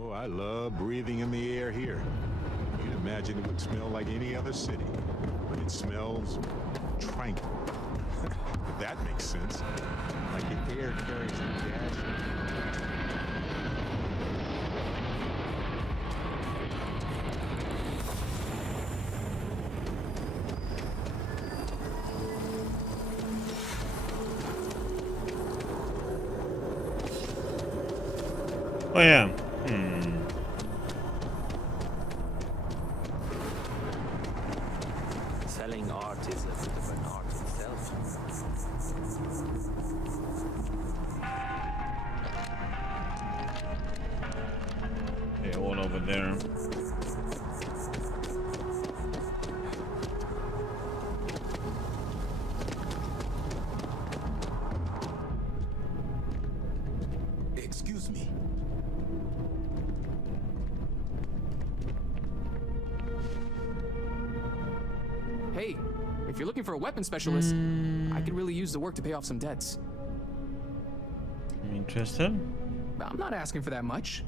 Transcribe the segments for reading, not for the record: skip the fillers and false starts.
Oh, I love breathing in the air here. You'd imagine it would smell like any other city, but it smells tranquil. If that makes sense. Like the air carries a gas. Oh yeah. Selling art is a bit of an art itself. Okay, all over there. Excuse me. Hey, if you're looking for a weapon specialist, I could really use the work to pay off some debts. I'm interested. I'm not asking for that much.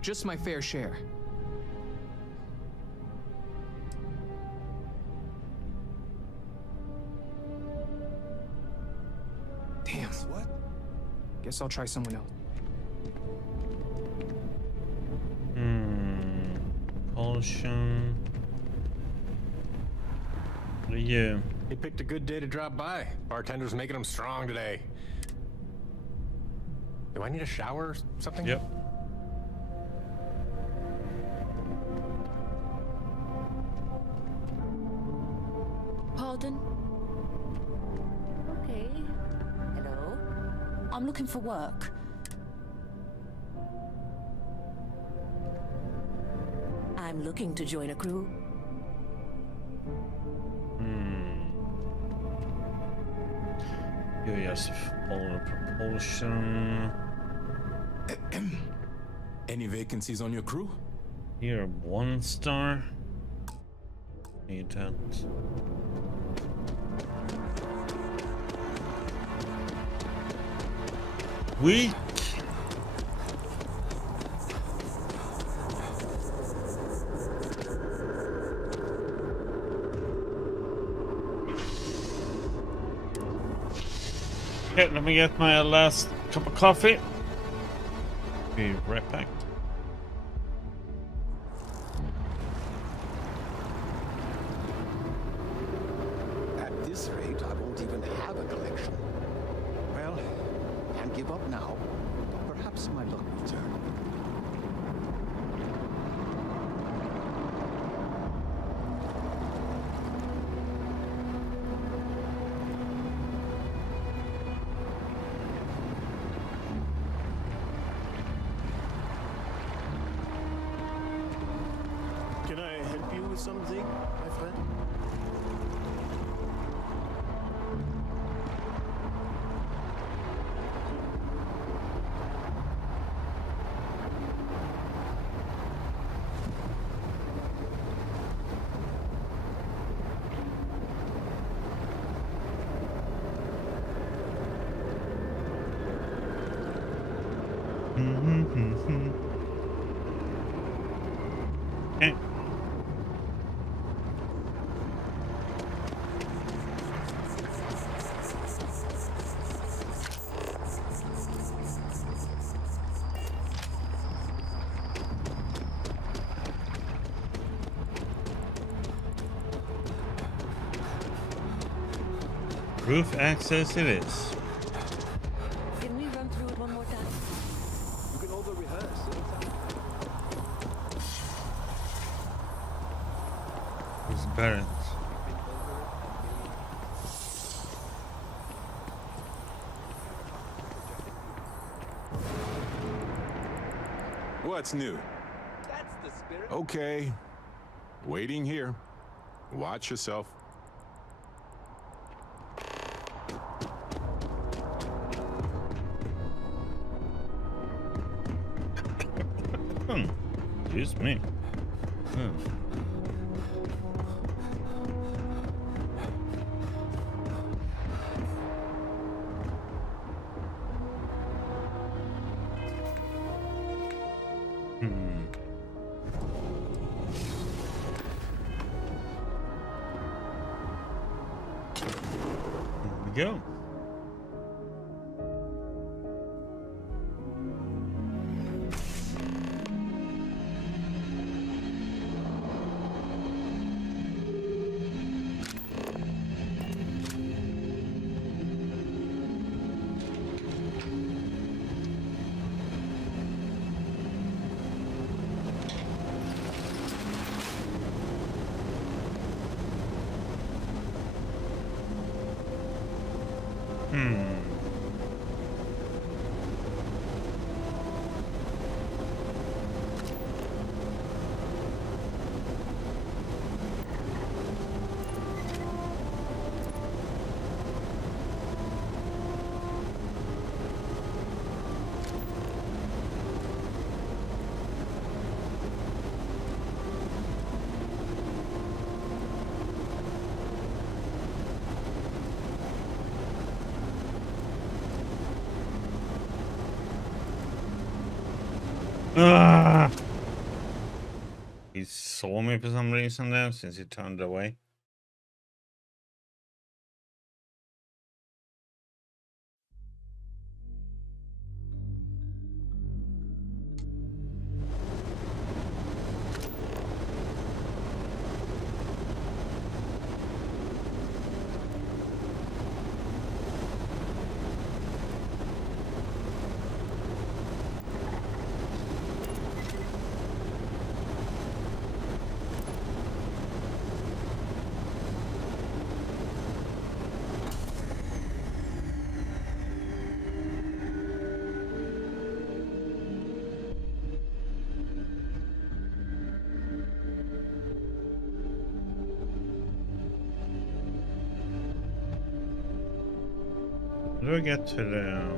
Just my fair share. Damn. What? Guess I'll try someone else. Propulsion. What are you? He picked a good day to drop by. Bartender's making him strong today. Do I need a shower or something? Yep. Pardon? Okay. Hello? I'm looking for work. I'm looking to join a crew. You just follow propulsion. Any vacancies on your crew? Here, 1 star. Need that. Weak. Okay, let me get my last cup of coffee. Be right back. At this rate, I won't even have a collection. Well, can't give up now. Perhaps my luck will turn. Can I help you with something, my friend? Okay. Roof access it is. Can we run through it one more time? You can over rehearse anytime. Who's Barrett? What's new? That's the spirit. Okay. Waiting here. Watch yourself. Excuse me. Here we go. Ah! He saw me for some reason there since he turned away. How do I get to the...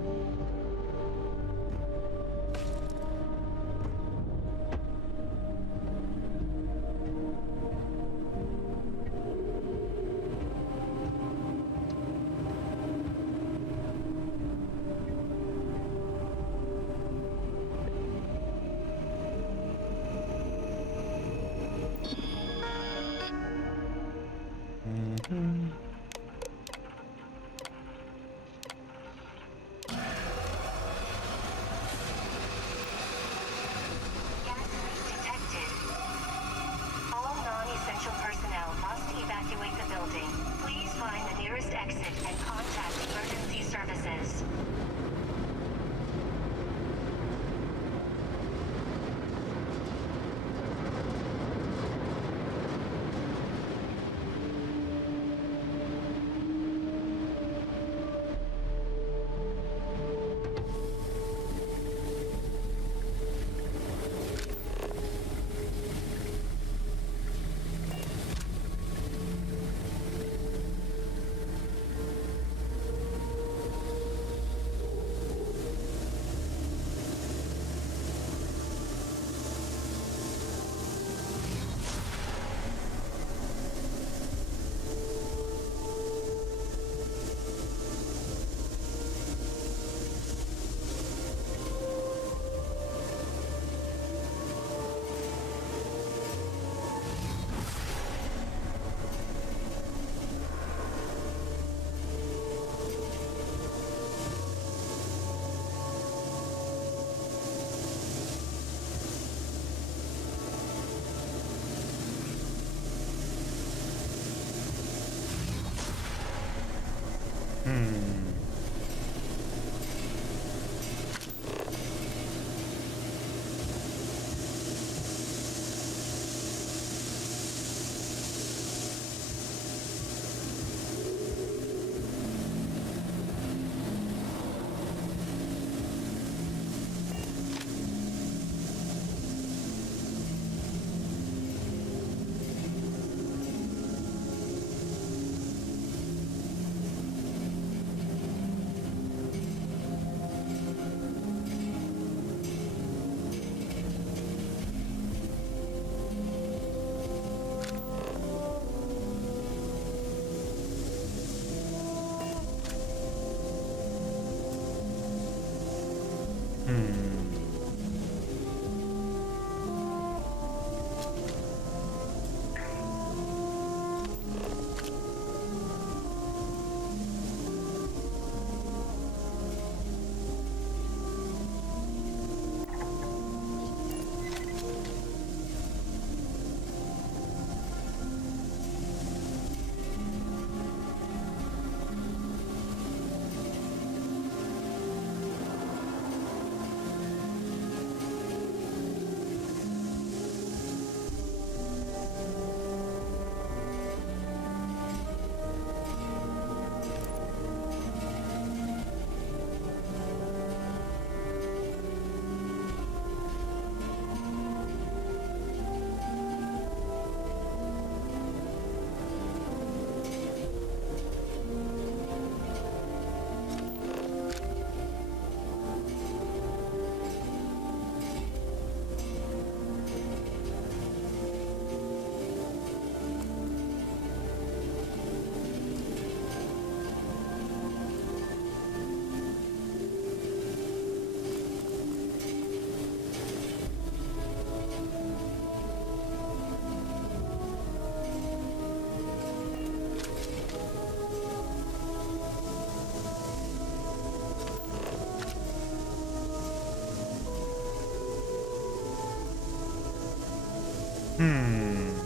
Hmm.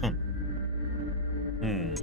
Hmm. Hmm.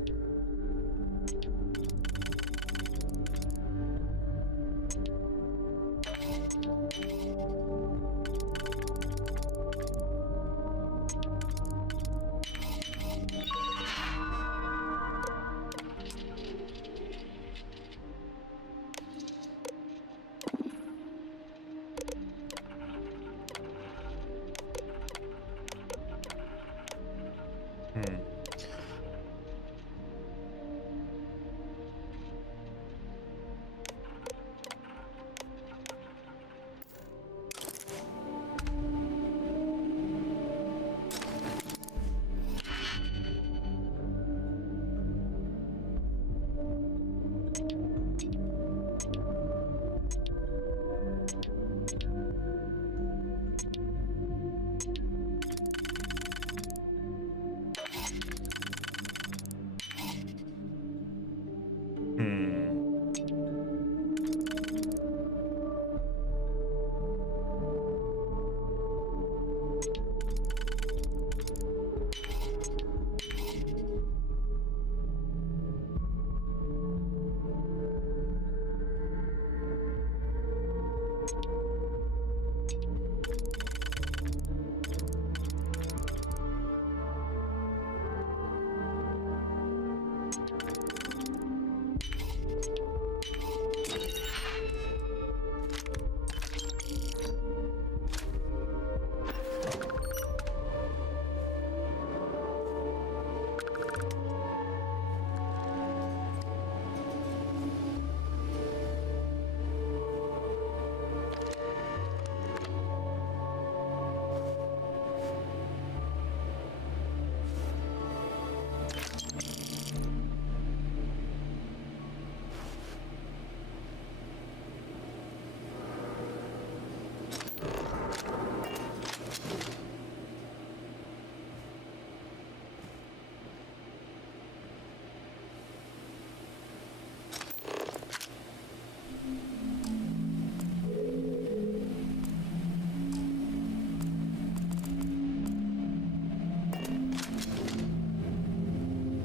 Hmm.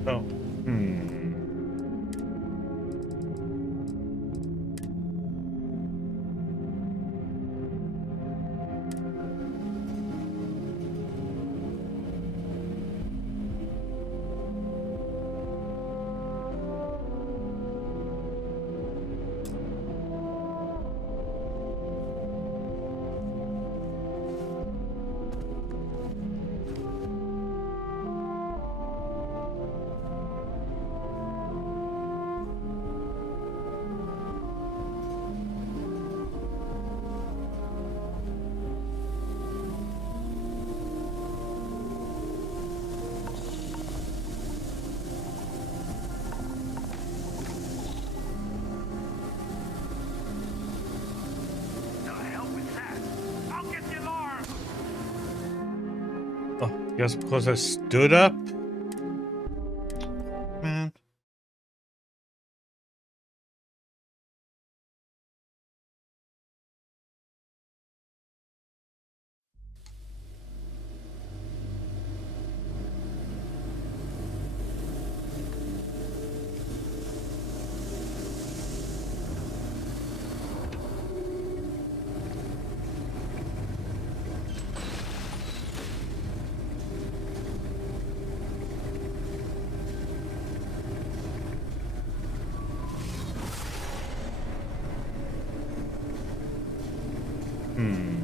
Oh. Hmm. Oh, just because I stood up? Man. Hmm.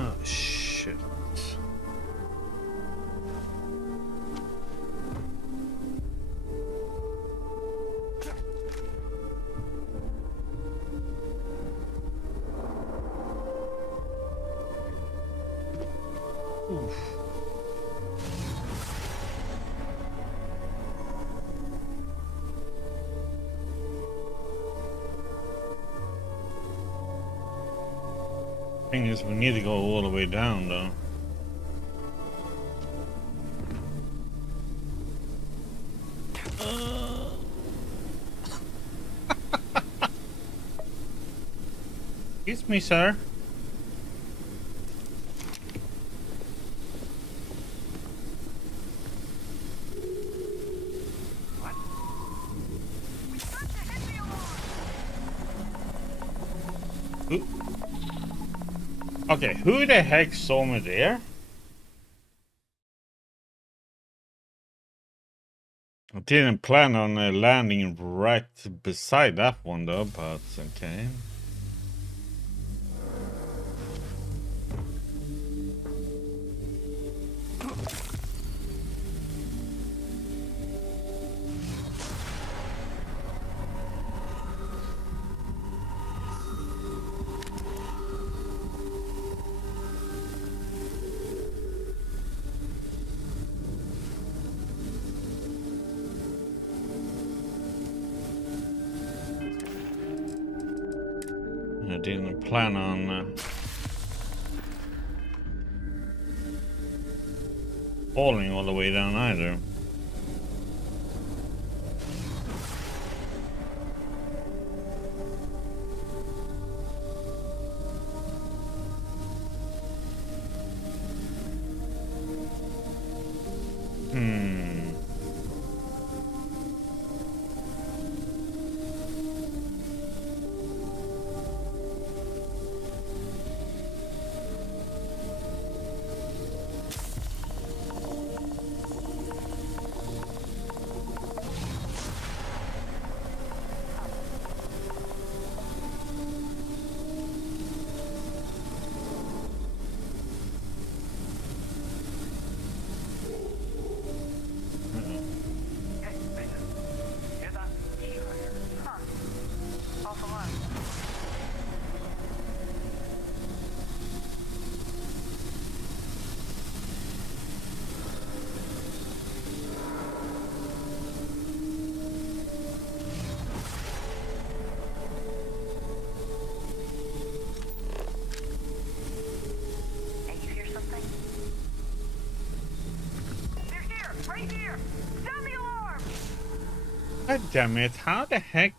Oh shit. Oof. Thing is, we need to go all the way down, though. Excuse me, sir. Who? Okay, who the heck saw me there? I didn't plan on landing right beside that one though, but okay. I didn't plan on falling all the way down either. God damn it, how the heck?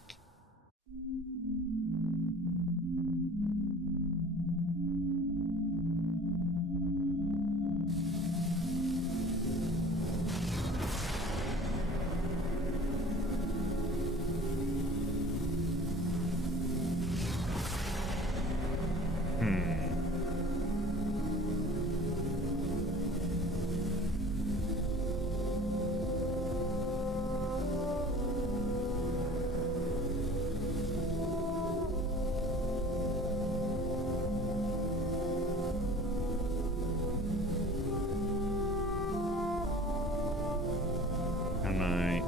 Can I?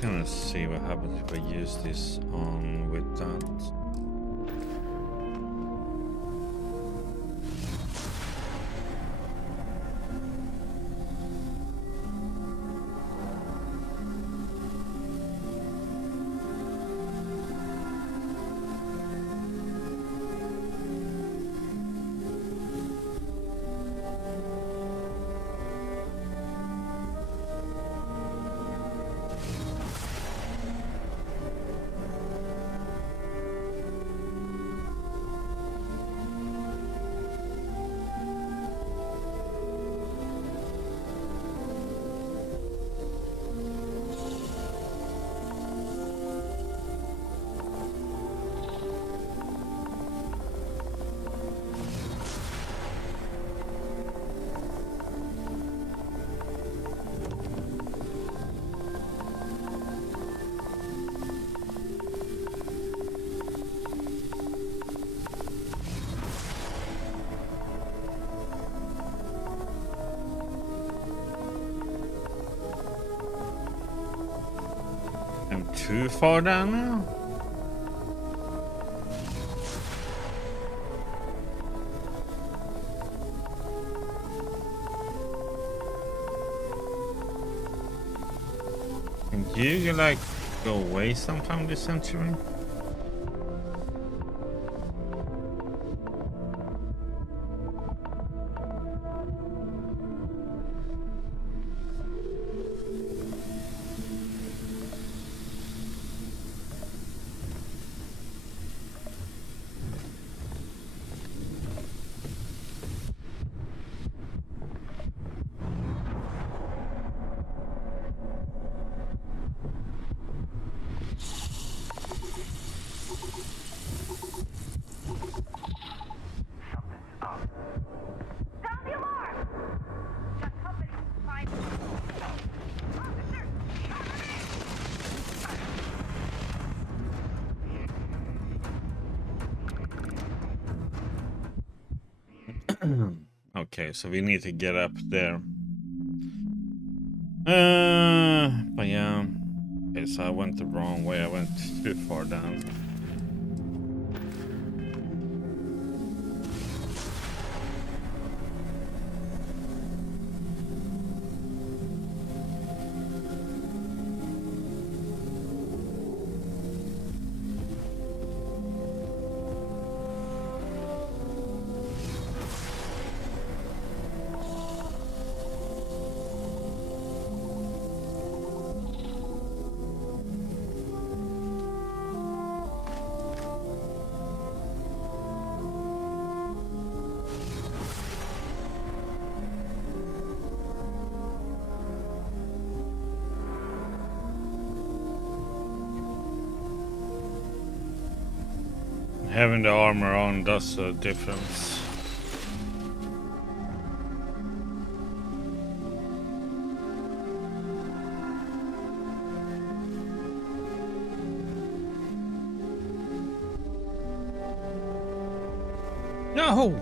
Can I see what happens if I use this on with that? I'm too far down now? Can you like go away sometime this century? Okay, so we need to get up there. But yeah. Okay, so I went the wrong way. I went too far down. Having the armor on does a difference. No!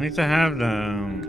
need to have them.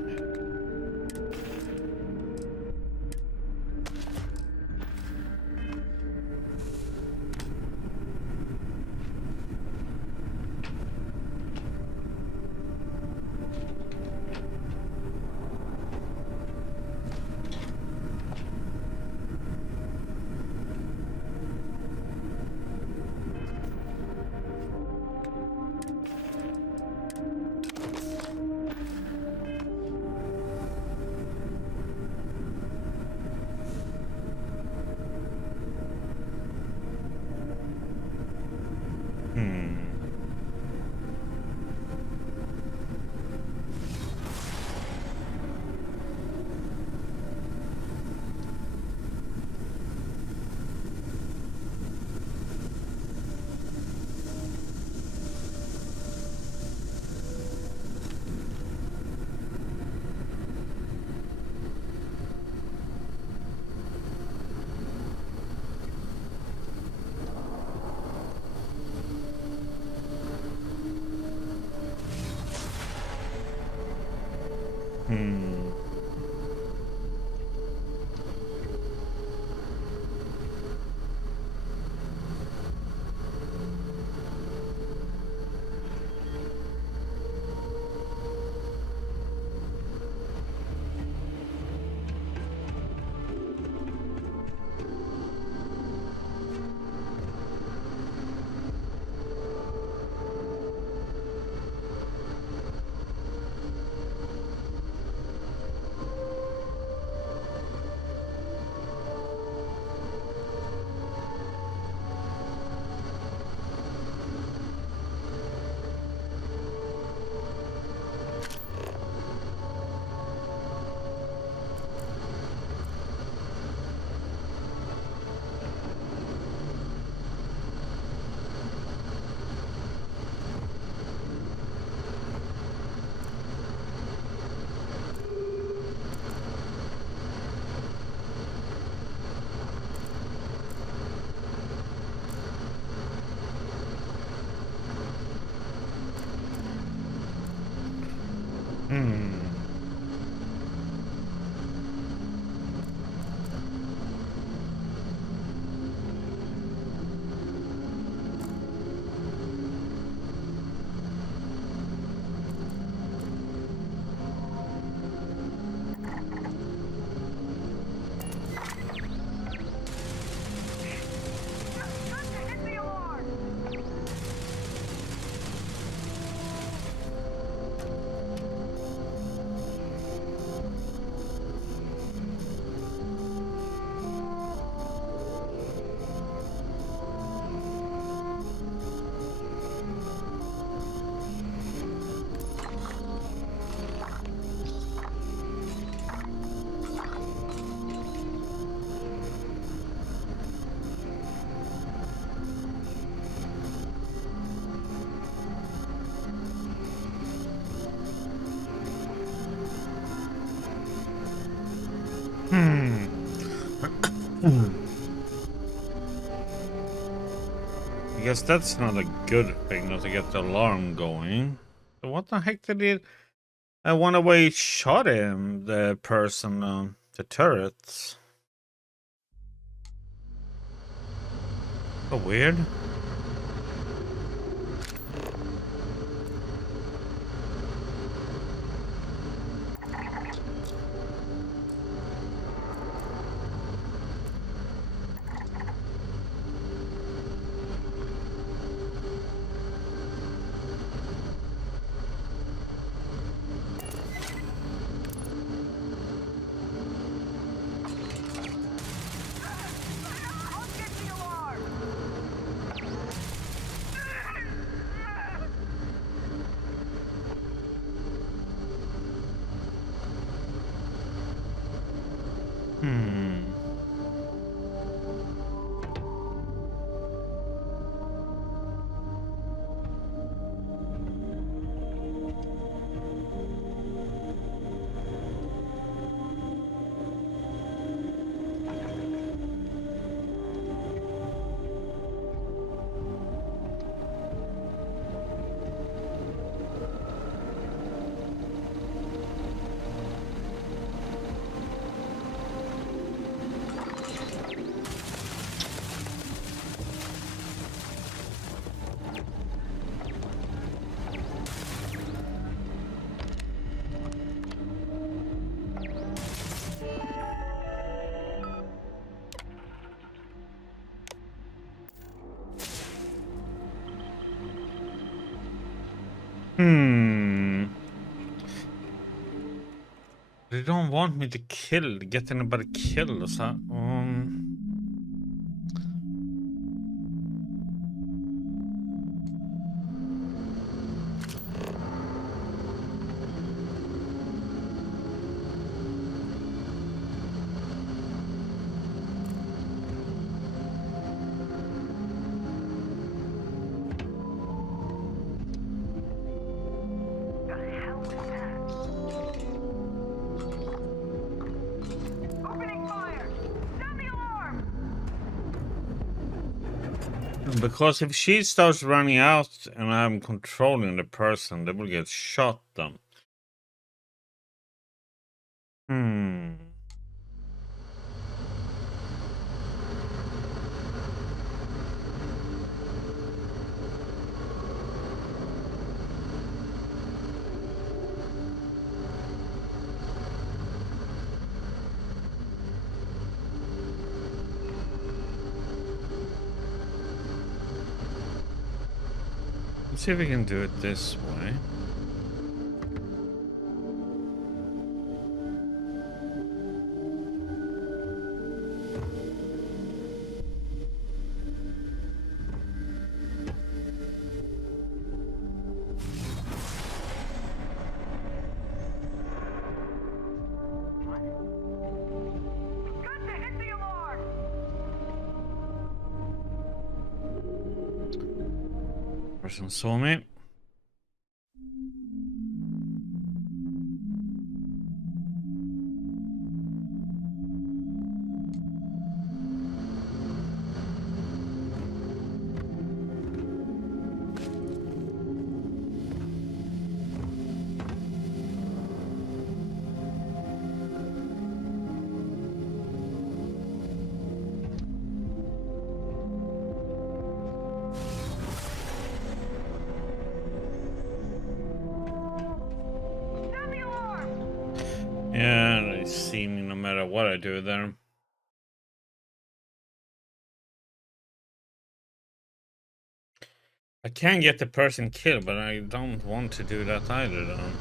I guess that's not a good thing, not to get the alarm going. So what the heck did it? I wonder why he shot him, the person, the turrets. So weird. Hmm. They don't want me to get anybody killed, so because if she starts running out and I'm controlling the person, they will get shot then. Hmm. Let's see if we can do it this way. Person saw me. Yeah, they see me no matter what I do there. I can get the person killed, but I don't want to do that either though.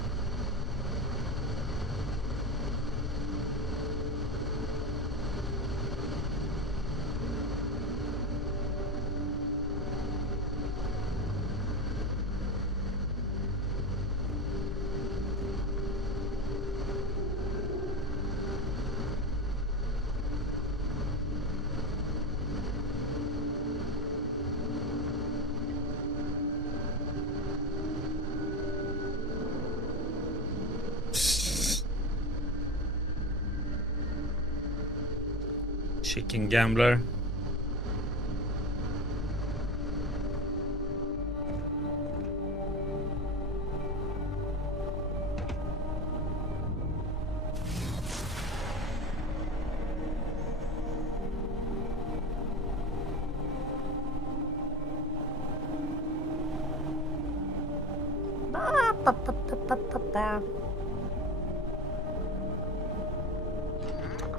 Chicken gambler.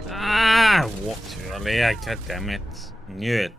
Ah, what? Yeah, god damn it. Knew it.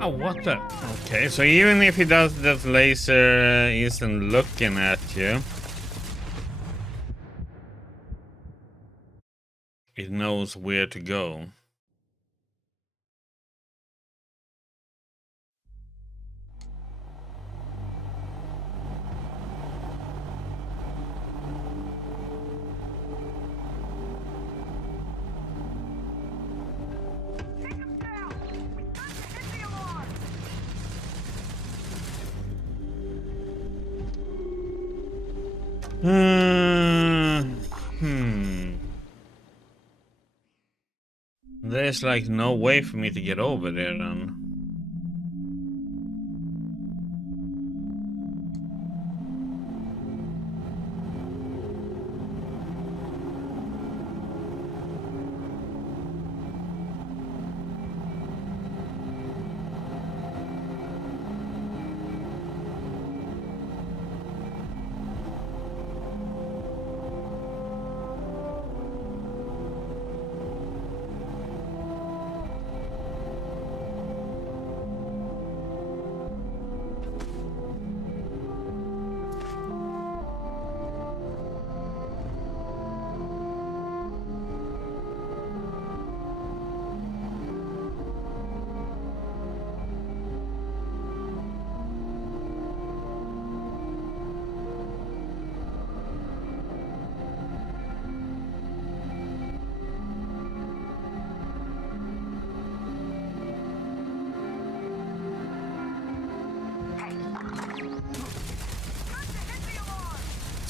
Oh, what the? Okay, so even if he does that laser isn't looking at you, it knows where to go. There's like no way for me to get over there then.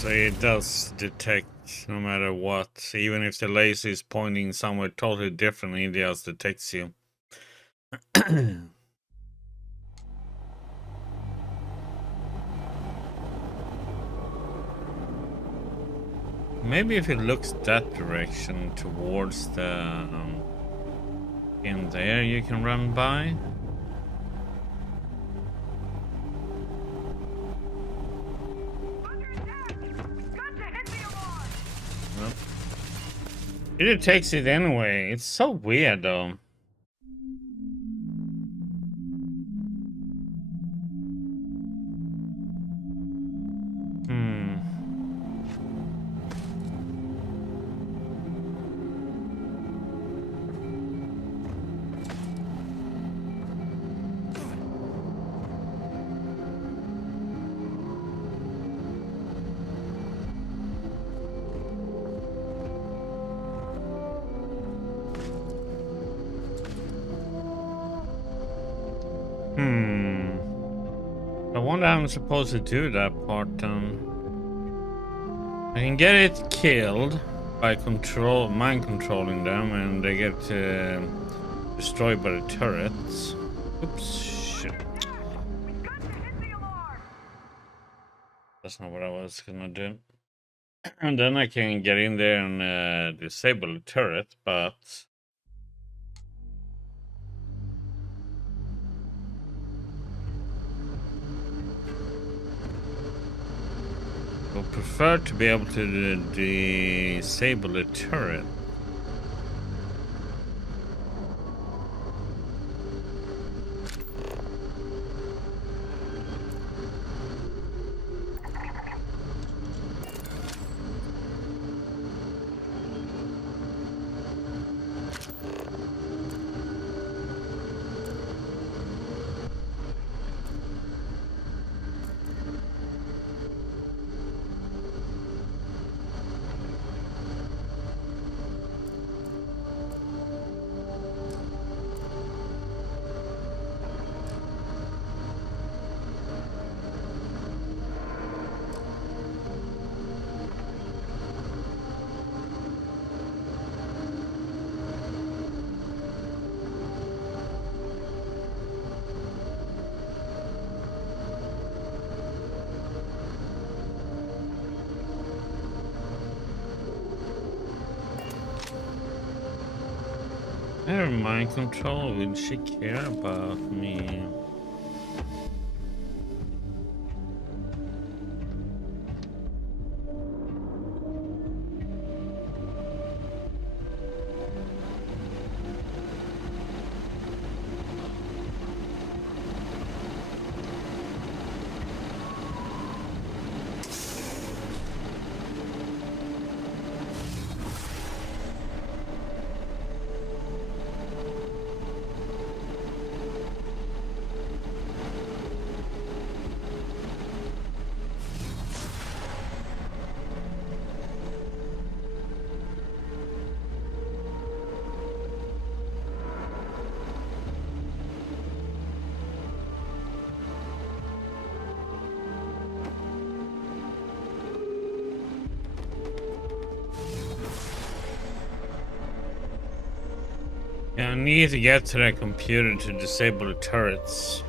So it does detect no matter what. Even if the laser is pointing somewhere totally different, it just detects you. Maybe if it looks that direction towards the in there you can run by. Well, it takes it anyway. It's so weird though. I wonder how I'm supposed to do that part. I can get it killed by mind controlling them, and they get destroyed by the turrets. Oops, shit. That's not what I was gonna do. And then I can get in there and disable the turret, but I would prefer to be able to disable the turret. Her mind control, will she care about me? Yeah, I need to get to that computer to disable the turrets.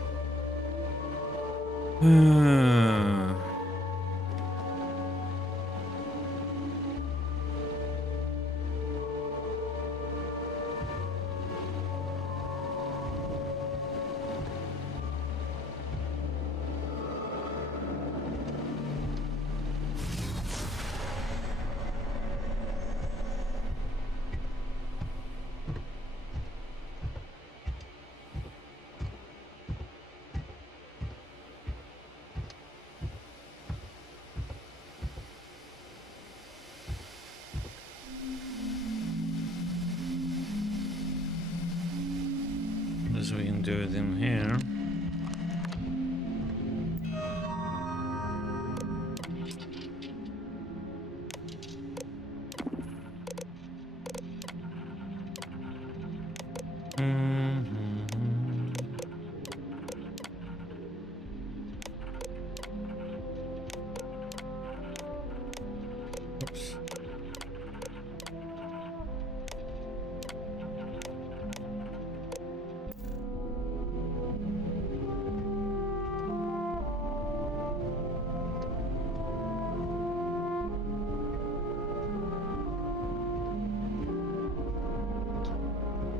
As we can do it in here.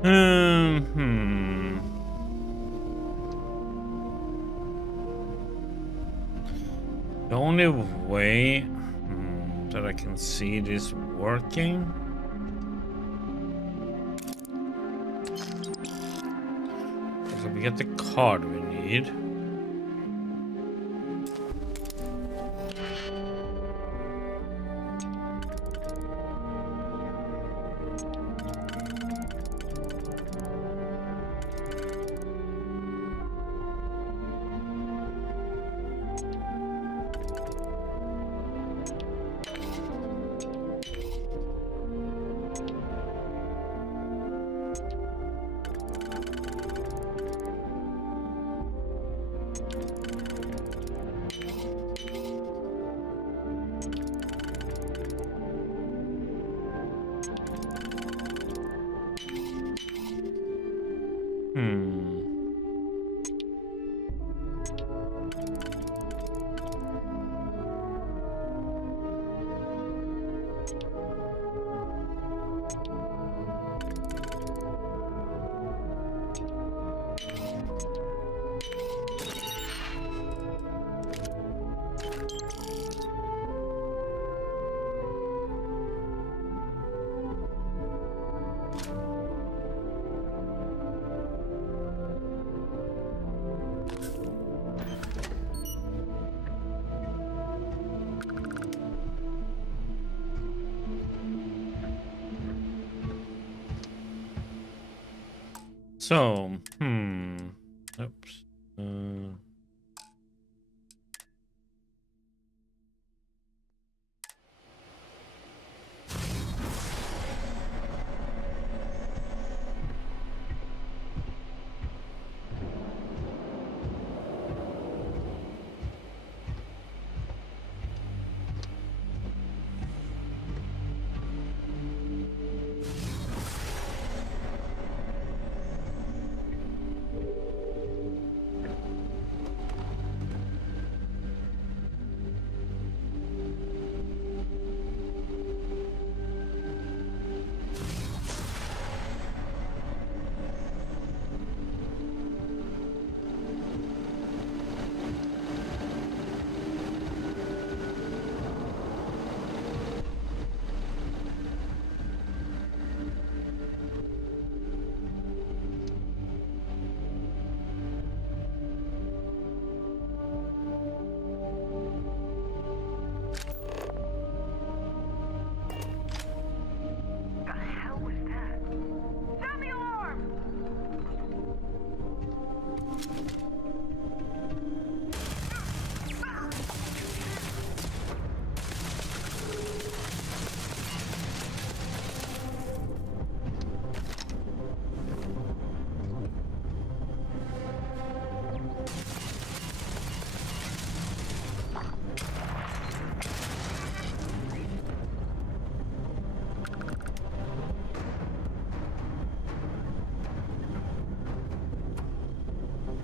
Hmm. The only way that I can see this working. So we get the card we need. Hmm. So, oops.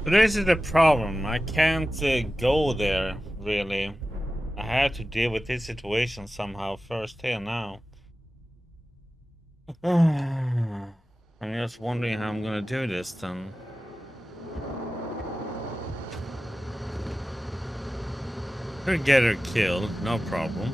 This is the problem. I can't go there, really. I have to deal with this situation somehow first here now. I'm just wondering how I'm gonna do this then. Could get her killed, no problem.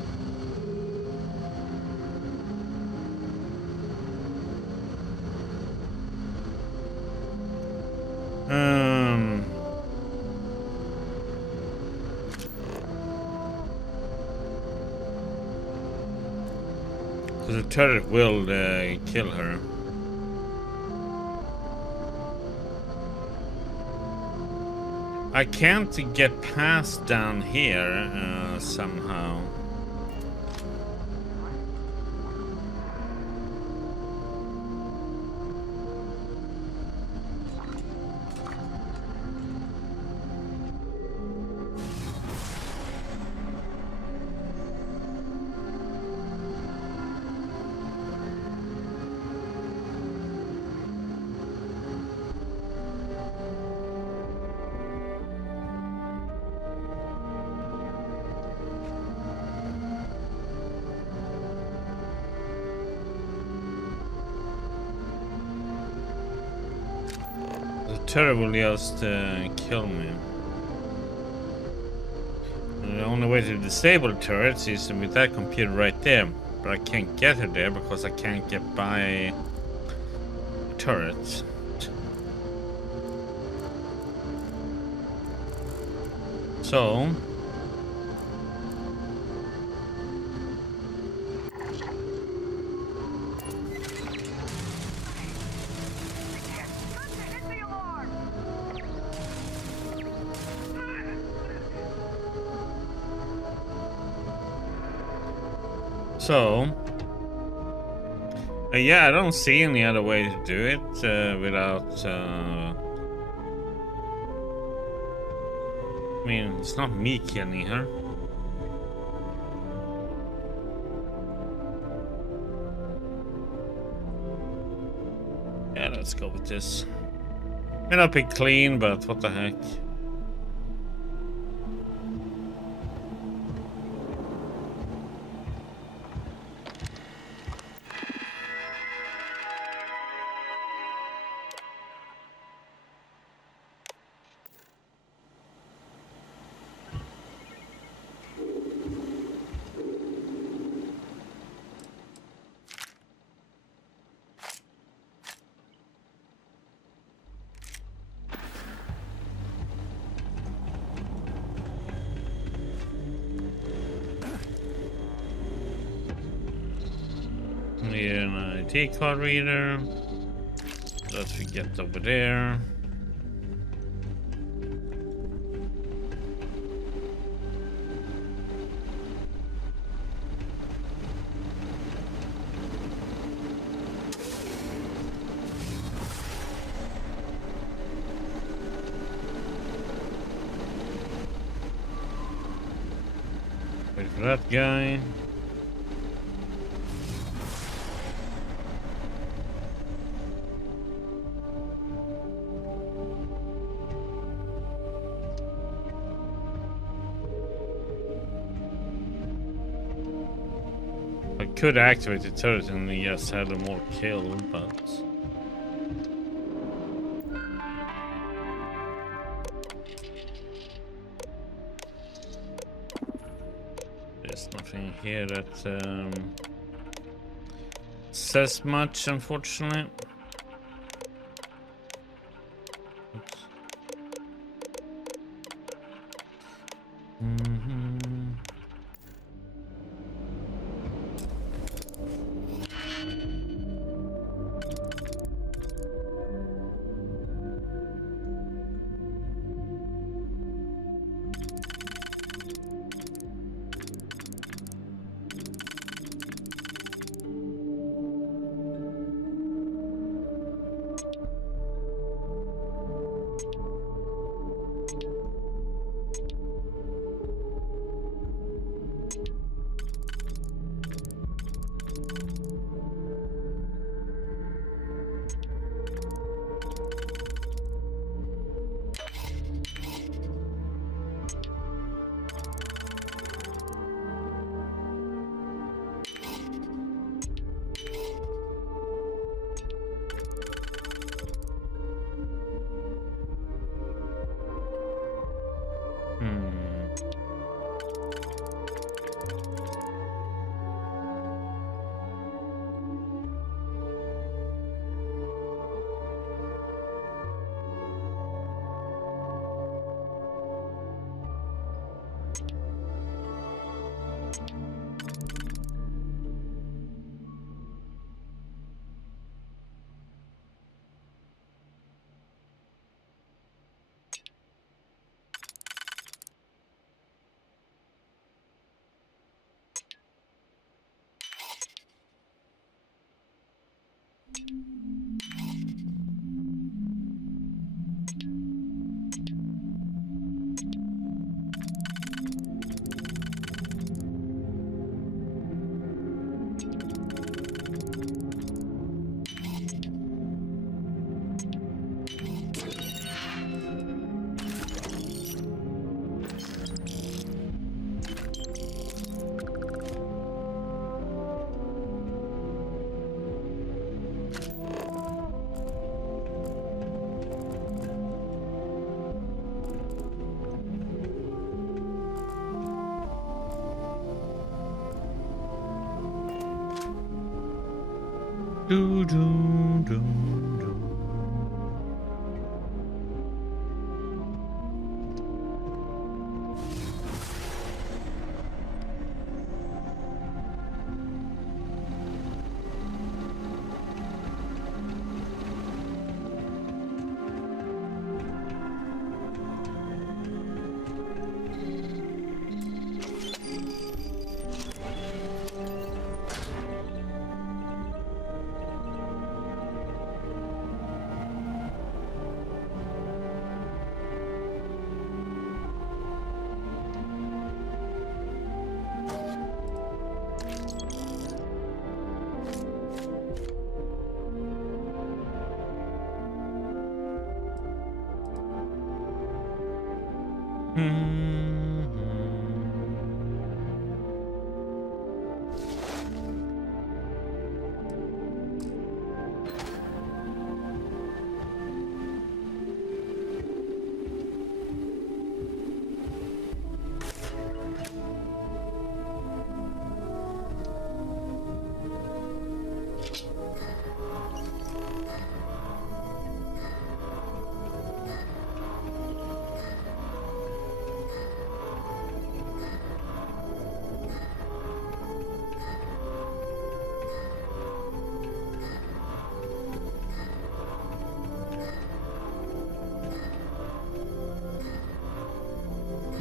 So the turret will kill her. I can't get past down here somehow. turret will just kill me. And the only way to disable turrets is with that computer right there. But I can't get her there because I can't get by turrets. So yeah, I don't see any other way to do it without. I mean, it's not me killing her. Yeah, let's go with this. May not be clean, but what the heck. Need an ID card reader. Let's get over there. Wait for that guy. I could activate the turret and just had a more kill, but there's nothing here that says much, unfortunately. Do, do, do, do.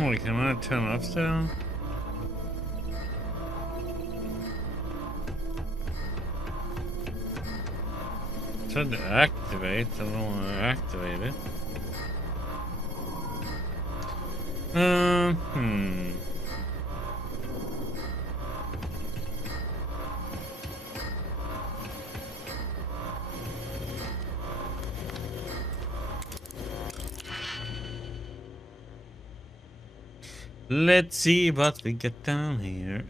Oh, can I turn off down? Tried to activate, I don't want to activate it. Let's see what we get down here.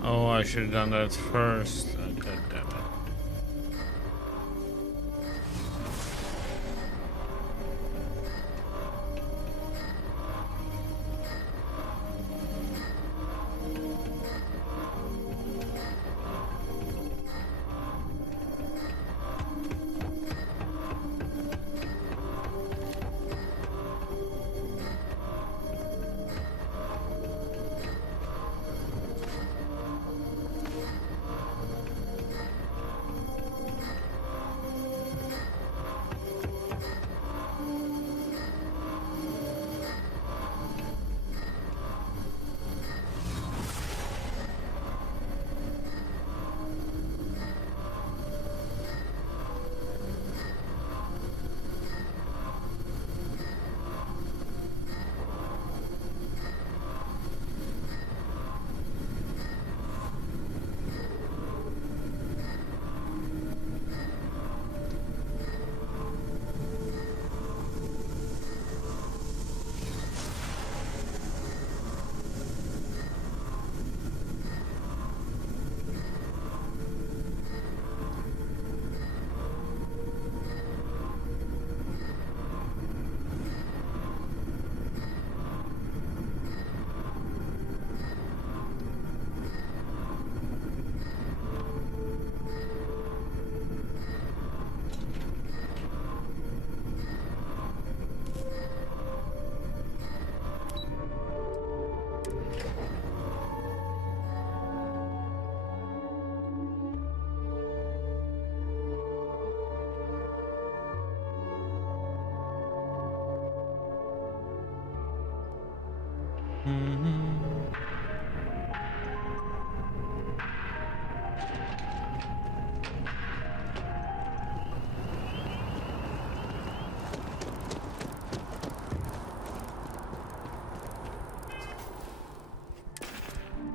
Oh, I should have done that first. God damn it.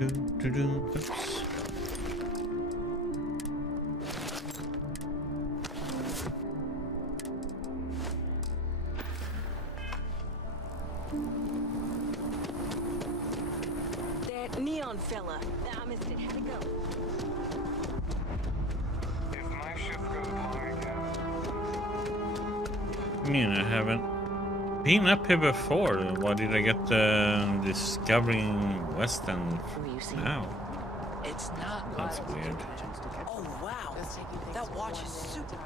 Oops. That neon fella. I missed it. How'd it go? If my ship goes by again. I mean, I haven't been up here before. Why did I get the discovering West End now? It's not. That's weird. Oh wow, that watch is super.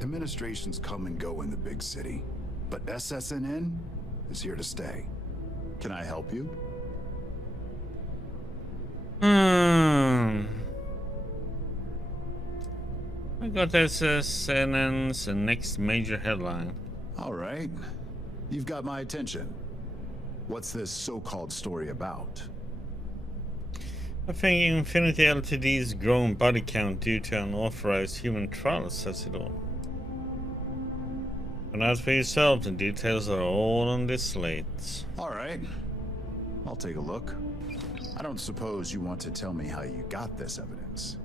Administrations come and go in the big city, but SSNN is here to stay. Can I help you? I got SSNN's next major headline. All right. You've got my attention. What's this so-called story about? I think Infinity Ltd's growing body count due to unauthorized human trials says it all. And as for yourself, the details are all on this slate. All right. I'll take a look. I don't suppose you want to tell me how you got this evidence.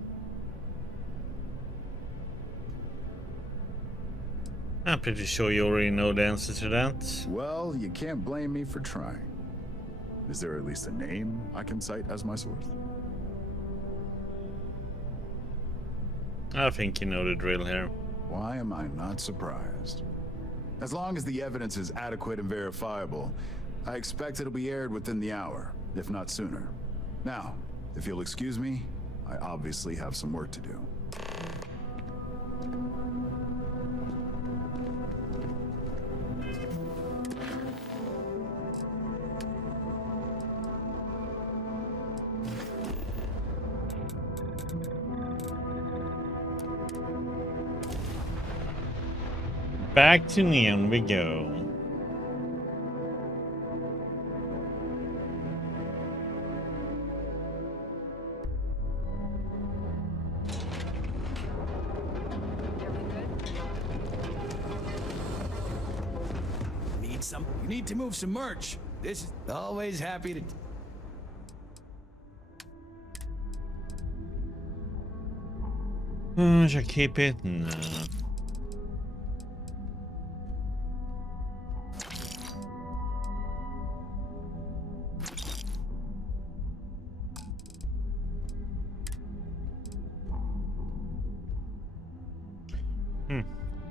I'm pretty sure you already know the answer to that. Well, you can't blame me for trying. Is there at least a name I can cite as my source? I think you know the drill here. Why am I not surprised? As long as the evidence is adequate and verifiable, I expect it'll be aired within the hour, if not sooner. Now, if you'll excuse me, I obviously have some work to do. Back to Neon we go. Need some? You need to move some merch. This is always happy to. Should I keep it? No.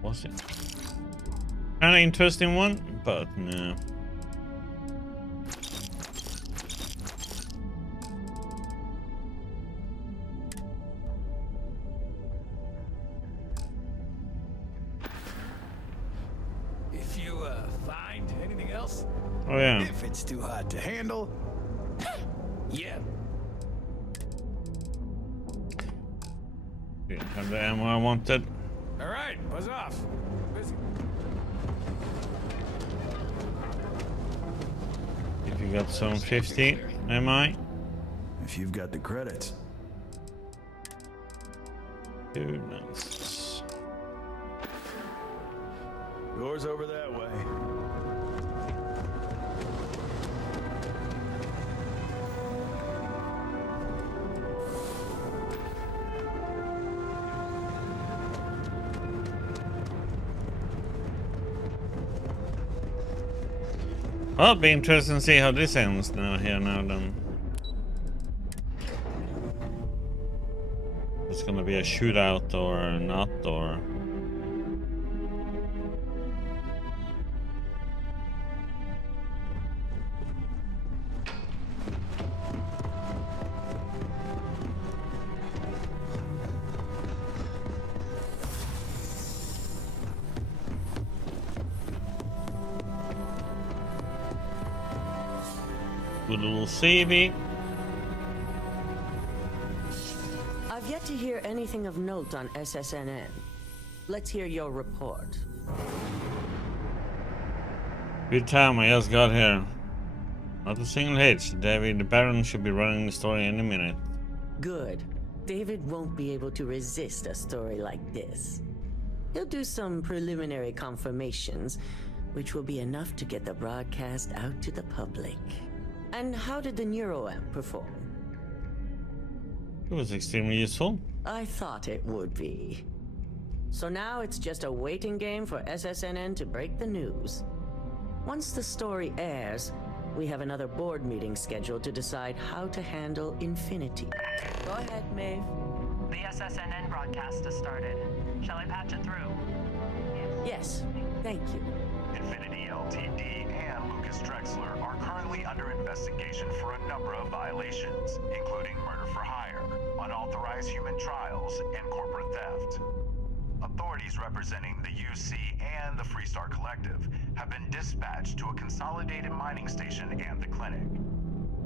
Was it? An interesting one, but no. If you find anything else, Oh yeah. if it's too hot to handle, yeah. Didn't have the ammo I wanted. All right, buzz off. Busy. If you got some 50, am I? If you've got the credits. Dude, nice. Doors over that way. Well, it'll be interesting to see how this ends now then. It's gonna be a shootout or not, or... Good little savey. I've yet to hear anything of note on SSNN. Let's hear your report. Good time, I just got here. Not a single hitch. David Barron should be running the story any minute. Good. David won't be able to resist a story like this. He'll do some preliminary confirmations, which will be enough to get the broadcast out to the public. And how did the neuroamp perform? It was extremely useful. I thought it would be. So now it's just a waiting game for SSNN to break the news. Once the story airs, we have another board meeting scheduled to decide how to handle Infinity. Go ahead, Maeve. The SSNN broadcast has started. Shall I patch it through? Yes, thank you. Infinity Ltd. and Lucas Drexler are currently under investigation for a number of violations, including murder for hire, unauthorized human trials, and corporate theft. Authorities representing the UC and the Freestar Collective have been dispatched to a consolidated mining station and the clinic.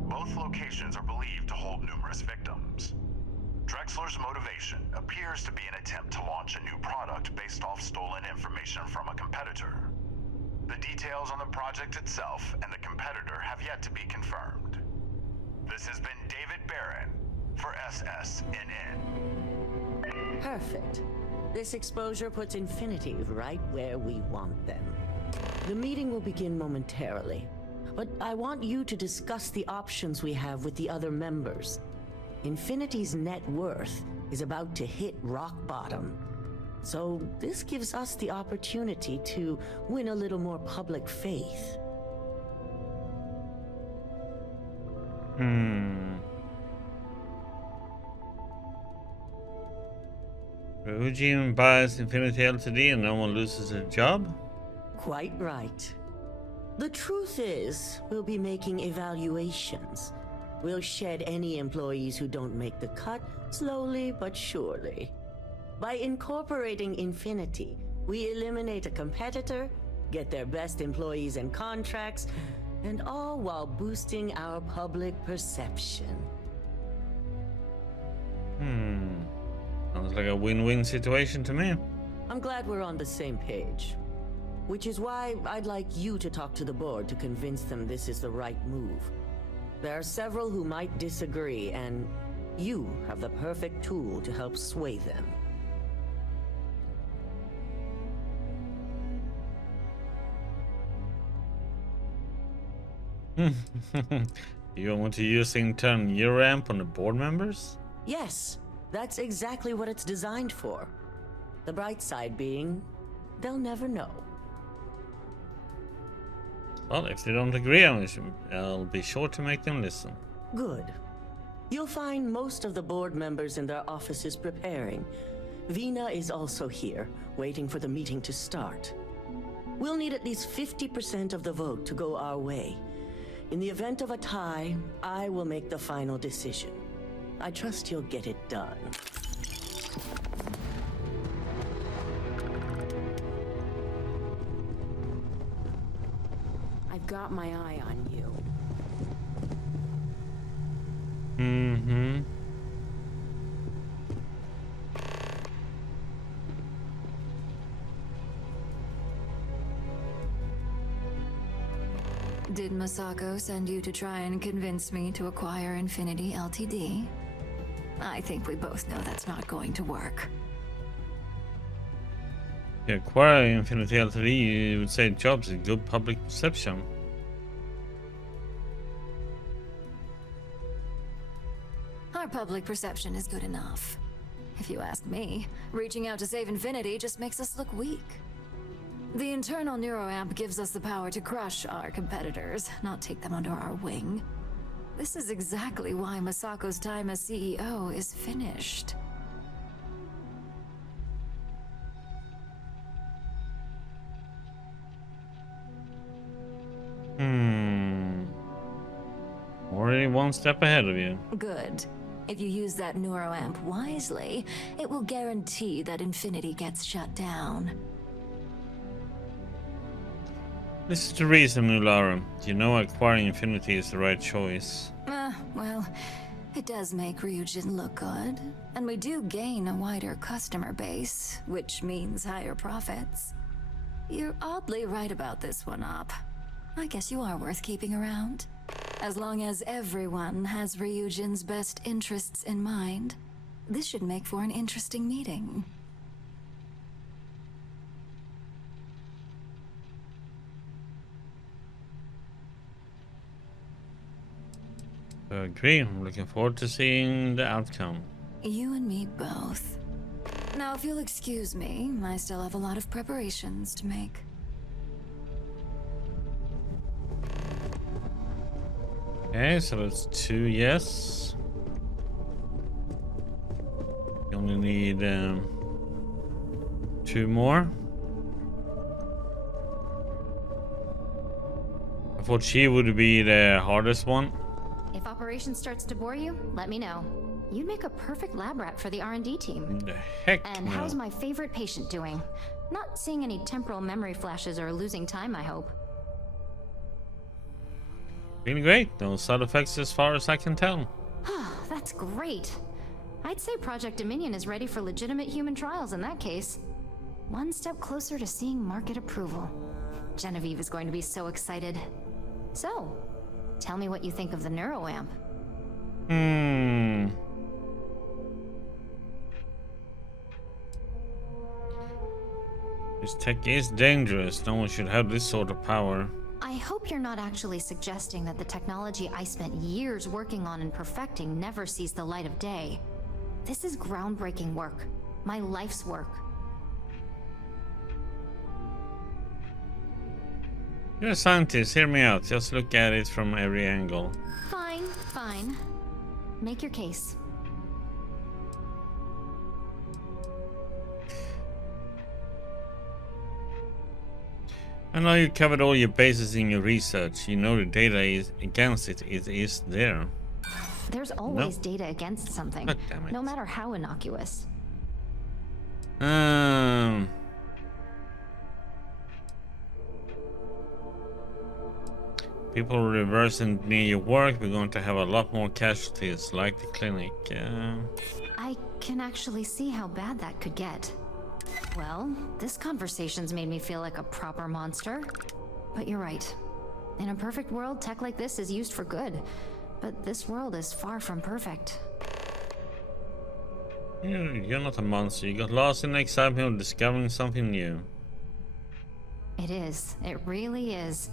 Both locations are believed to hold numerous victims. Drexler's motivation appears to be an attempt to launch a new product based off stolen information from a competitor. The details on the project itself and the competitor have yet to be confirmed. This has been David Barron for SSNN. Perfect. This exposure puts Infinity right where we want them. The meeting will begin momentarily, but I want you to discuss the options we have with the other members. Infinity's net worth is about to hit rock bottom, so this gives us the opportunity to win a little more public faith. Ryujin buys Infinity Ltd. And no one loses their job? Quite right. The truth is, we'll be making evaluations. We'll shed any employees who don't make the cut, slowly but surely. By incorporating Infinity, we eliminate a competitor, get their best employees and contracts, and all while boosting our public perception. Sounds like a win-win situation to me. I'm glad we're on the same page. Which is why I'd like you to talk to the board to convince them this is the right move. There are several who might disagree, and you have the perfect tool to help sway them. You want to use in turn neuroamp on the board members? Yes, that's exactly what it's designed for. The bright side being, they'll never know. Well, if they don't agree on it, I'll be sure to make them listen. Good. You'll find most of the board members in their offices preparing. Vina is also here, waiting for the meeting to start. We'll need at least 50% of the vote to go our way. In the event of a tie, I will make the final decision. I trust you'll get it done. I've got my eye on you. Did Masako send you to try and convince me to acquire Infinity Ltd? I think we both know that's not going to work. If you acquire Infinity Ltd, you would say jobs in good public perception. Our public perception is good enough. If you ask me, reaching out to save Infinity just makes us look weak. The internal neuroamp gives us the power to crush our competitors, not take them under our wing. This is exactly why Masako's time as CEO is finished. Already one step ahead of you. Good. If you use that neuroamp wisely, it will guarantee that Infinity gets shut down. This is the reason, Mulara. You know acquiring Infinity is the right choice. Well, it does make Ryujin look good, and we do gain a wider customer base, which means higher profits. You're oddly right about this one, Op. I guess you are worth keeping around. As long as everyone has Ryujin's best interests in mind, this should make for an interesting meeting. I agree. I'm looking forward to seeing the outcome. You and me both. Now, if you'll excuse me, I still have a lot of preparations to make. Okay, so that's 2 yes. You only need 2 more. I thought she would be the hardest one. If operation starts to bore you, let me know. You'd make a perfect lab rat for the R&D team. The heck And no. how's my favorite patient doing? Not seeing any temporal memory flashes or losing time, I hope. Really great. No side effects as far as I can tell. That's great. I'd say Project Dominion is ready for legitimate human trials in that case. One step closer to seeing market approval. Genevieve is going to be so excited. So, tell me what you think of the neuroamp. This tech is dangerous. No one should have this sort of power. I hope you're not actually suggesting that the technology I spent years working on and perfecting never sees the light of day. This is groundbreaking work. My life's work. You're a scientist. Hear me out. Just look at it from every angle. Fine, fine. Make your case. I know you covered all your bases in your research. You know the data is against it. It is there. There's always data against something, God damn it. no matter how innocuous. People reverse engineer your work. We're going to have a lot more casualties, like the clinic. I can actually see how bad that could get. Well, this conversation's made me feel like a proper monster. But you're right. In a perfect world, tech like this is used for good. But this world is far from perfect. You're not a monster. You got lost in the excitement of discovering something new. It is. It really is.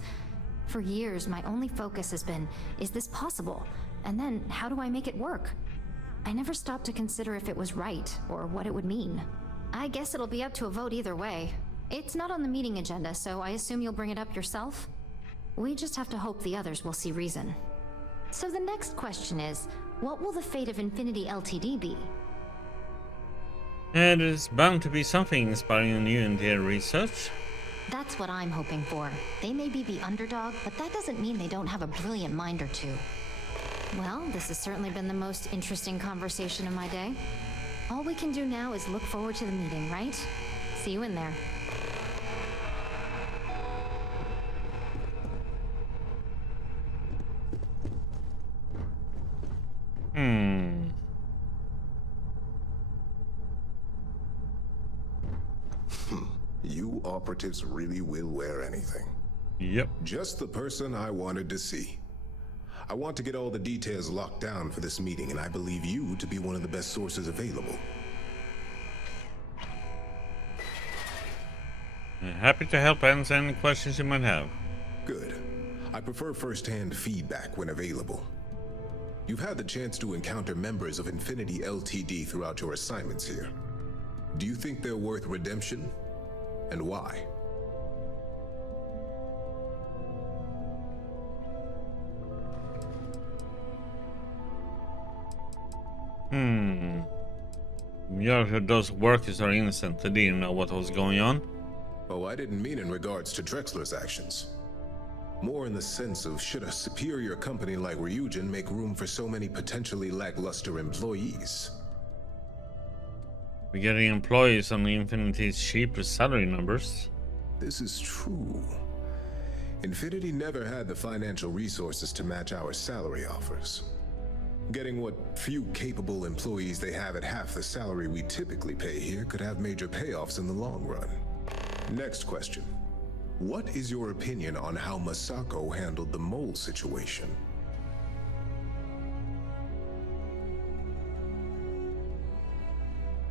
For years, my only focus has been, is this possible? And then, how do I make it work? I never stopped to consider if it was right, or what it would mean. I guess it'll be up to a vote either way. It's not on the meeting agenda, so I assume you'll bring it up yourself? We just have to hope the others will see reason. So the next question is, what will the fate of Infinity Ltd be? There's bound to be something inspiring you in their research. That's what I'm hoping for. They may be the underdog, but that doesn't mean they don't have a brilliant mind or two. Well, this has certainly been the most interesting conversation of my day. All we can do now is look forward to the meeting, right? See you in there. You operatives really will wear anything. Yep. Just the person I wanted to see. I want to get all the details locked down for this meeting, and I believe you to be one of the best sources available. Happy to help answer any questions you might have. Good. I prefer first-hand feedback when available. You've had the chance to encounter members of Infinity Ltd throughout your assignments here. Do you think they're worth redemption? And why? Yeah, those workers are innocent. They didn't know what was going on. Oh, I didn't mean in regards to Drexler's actions. More in the sense of, should a superior company like Ryujin make room for so many potentially lackluster employees? We're getting employees on the Infinity's cheapest salary numbers. This is true. Infinity never had the financial resources to match our salary offers. Getting what few capable employees they have at half the salary we typically pay here could have major payoffs in the long run. Next question. What is your opinion on how Masako handled the mole situation?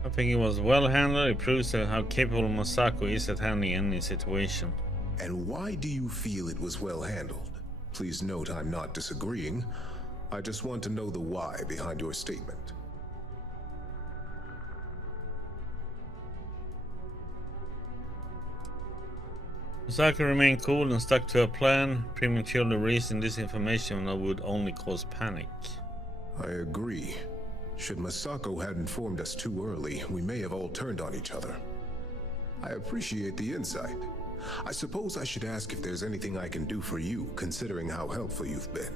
I think it was well handled. It proves how capable Masako is at handling any situation. And why do you feel it was well handled? Please note I'm not disagreeing. I just want to know the why behind your statement. Masako remained cool and stuck to a plan. Prematurely releasing this information would only cause panic. I agree. Should Masako had informed us too early, we may have all turned on each other. I appreciate the insight. I suppose I should ask if there's anything I can do for you, considering how helpful you've been.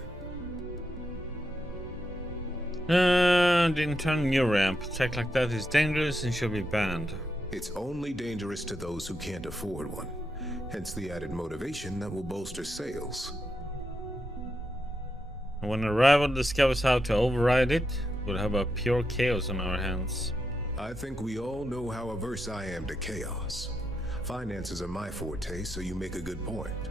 The internal new ramp. Tech like that is dangerous and should be banned. It's only dangerous to those who can't afford one. Hence the added motivation that will bolster sales. When Arrival discovers how to override it, we'll have a pure chaos on our hands. I think we all know how averse I am to chaos. Finances are my forte, so you make a good point.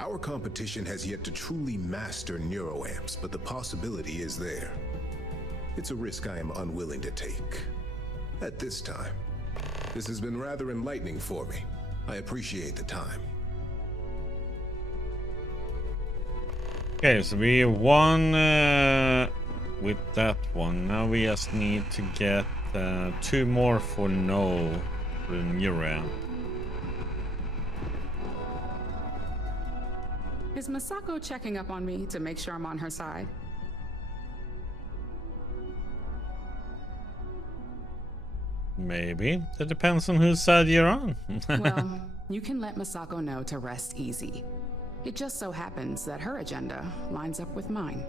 Our competition has yet to truly master neuroamps, but the possibility is there. It's a risk I am unwilling to take. At this time. This has been rather enlightening for me. I appreciate the time. Okay, so we won with that one. Now we just need to get 2 more for no for the new ramp. Is Masako checking up on me to make sure I'm on her side? Maybe. That depends on whose side you're on. Well, you can let Masako know to rest easy. It just so happens that her agenda lines up with mine.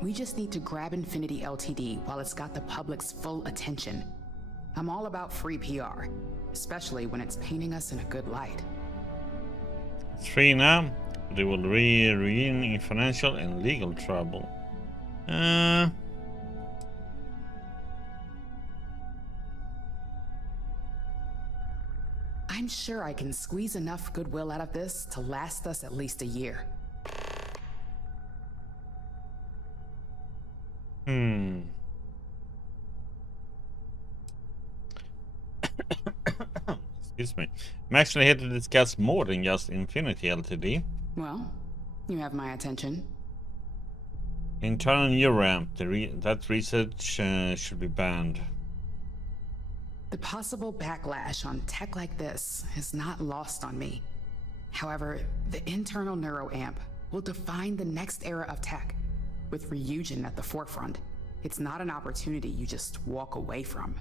We just need to grab Infinity Ltd. while it's got the public's full attention. I'm all about free PR, especially when it's painting us in a good light. 3 now. They will ruin in financial and legal trouble. I'm sure I can squeeze enough goodwill out of this to last us at least a year. Excuse me. I'm actually here to discuss more than just Infinity Ltd. Well, you have my attention. Internal new ramp. That research should be banned. The possible backlash on tech like this is not lost on me. However, the internal neuroamp will define the next era of tech, with Ryujin at the forefront. It's not an opportunity you just walk away from.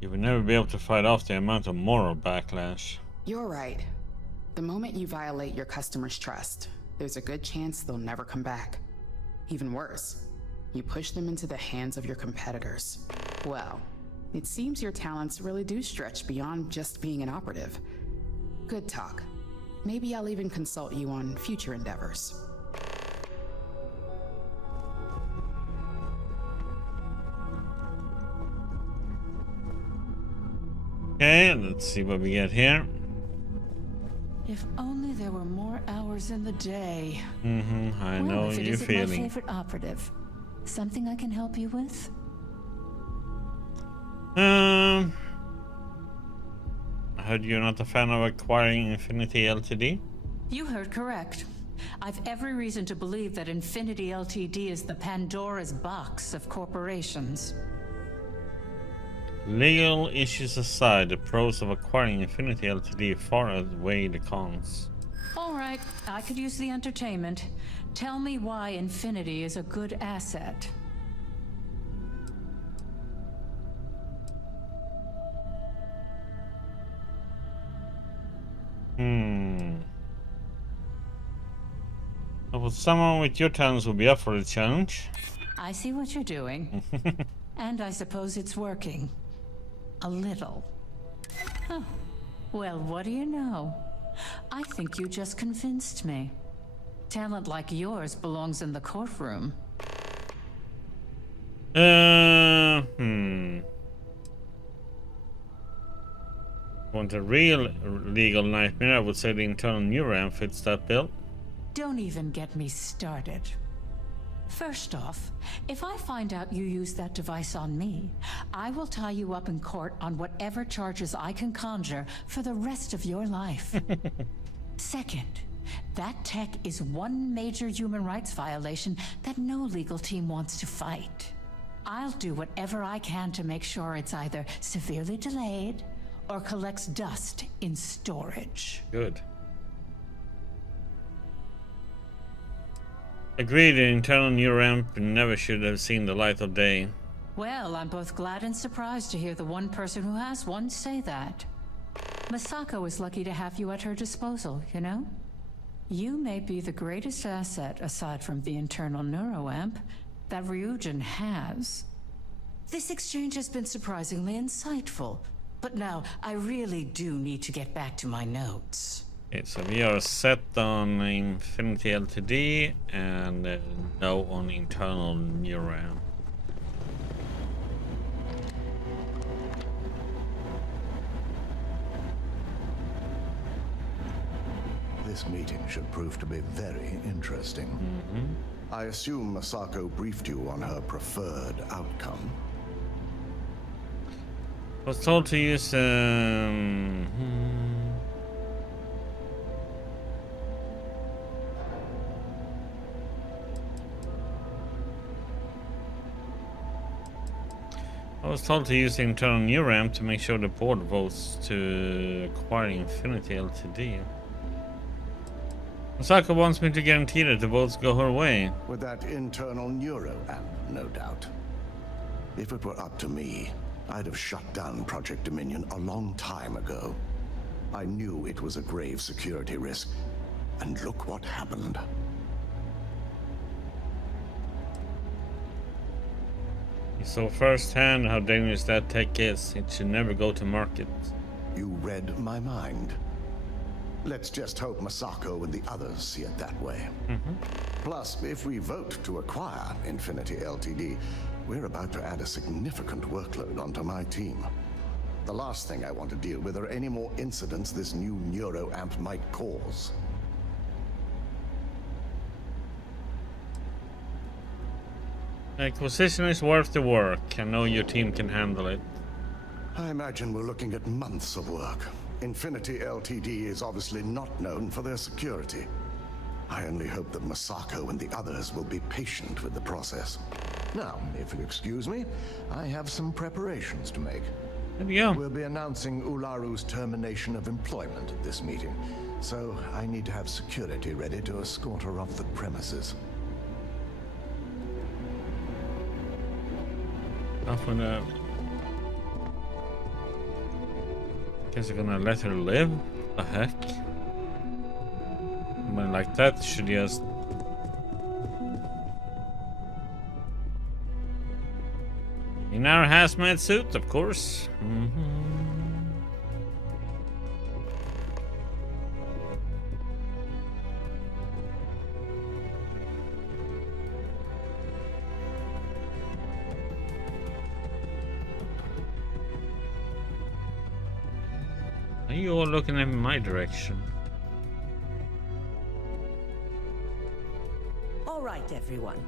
You will never be able to fight off the amount of moral backlash. You're right. The moment you violate your customers' trust, there's a good chance they'll never come back. Even worse, you push them into the hands of your competitors. Well, it seems your talents really do stretch beyond just being an operative. Good talk. Maybe I'll even consult you on future endeavors. Okay, let's see what we get here. If only there were more hours in the day. I know if it you're isn't feeling. my favorite operative. Something I can help you with? I heard you're not a fan of acquiring Infinity Ltd. You heard correct. I've every reason to believe that Infinity Ltd is the Pandora's box of corporations. Legal issues aside, the pros of acquiring Infinity Ltd far outweigh the cons. All right, I could use the entertainment. Tell me why Infinity is a good asset. Well, someone with your talents will be up for the challenge. I see what you're doing. And I suppose it's working. A little. Huh. Well, what do you know? I think you just convinced me. Talent like yours belongs in the courtroom. Want a real legal nightmare? I would say the internal neuram fits that bill. Don't even get me started. First off, if I find out you used that device on me, I will tie you up in court on whatever charges I can conjure for the rest of your life. Second, That tech is one major human rights violation that no legal team wants to fight. I'll do whatever I can to make sure it's either severely delayed or collects dust in storage. Good. Agreed, the internal new ramp never should have seen the light of day. Well, I'm both glad and surprised to hear the one person who has one say that. Masako is lucky to have you at her disposal, you know? You may be the greatest asset, aside from the internal neuroamp, that Ryujin has. This exchange has been surprisingly insightful, but now I really do need to get back to my notes. Okay, so we are set on Infinity LTD and no on internal neuron. This meeting should prove to be very interesting. I assume Masako briefed you on her preferred outcome. I was told to use I was told to use the internal new ramp to make sure the board votes to acquire Infinity Ltd. Masako wants me to guarantee that the votes go her way. With that internal neuro amp, no doubt. If it were up to me, I'd have shut down Project Dominion a long time ago. I knew it was a grave security risk, and look what happened. You saw firsthand how dangerous that tech is. It should never go to market. You read my mind. Let's just hope Masako and the others see it that way. Plus, if we vote to acquire Infinity Ltd, we're about to add a significant workload onto my team. The last thing I want to deal with are any more incidents this new neuro amp might cause. Acquisition is worth the work. I know your team can handle it. I imagine we're looking at months of work. Infinity Ltd is obviously not known for their security. I only hope that Masako and the others will be patient with the process. Now, if you'll excuse me, I have some preparations to make. There we go. We'll be announcing Ularu's termination of employment at this meeting, so I need to have security ready to escort her off the premises. Guess I'm gonna let her live? The heck? Somebody like that should just... In our hazmat suit, of course. Are you all looking in my direction? All right, everyone.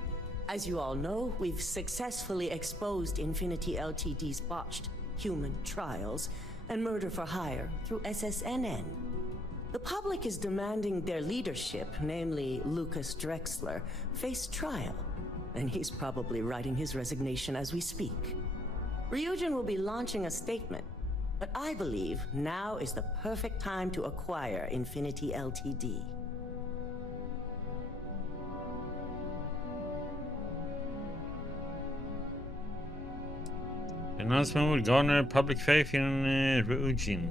As you all know, we've successfully exposed Infinity Ltd's botched human trials and murder for hire through SSNN. The public is demanding their leadership, namely Lucas Drexler, face trial, and he's probably writing his resignation as we speak. Ryujin will be launching a statement, but I believe now is the perfect time to acquire Infinity Ltd. The announcement would garner public faith in Ryujin.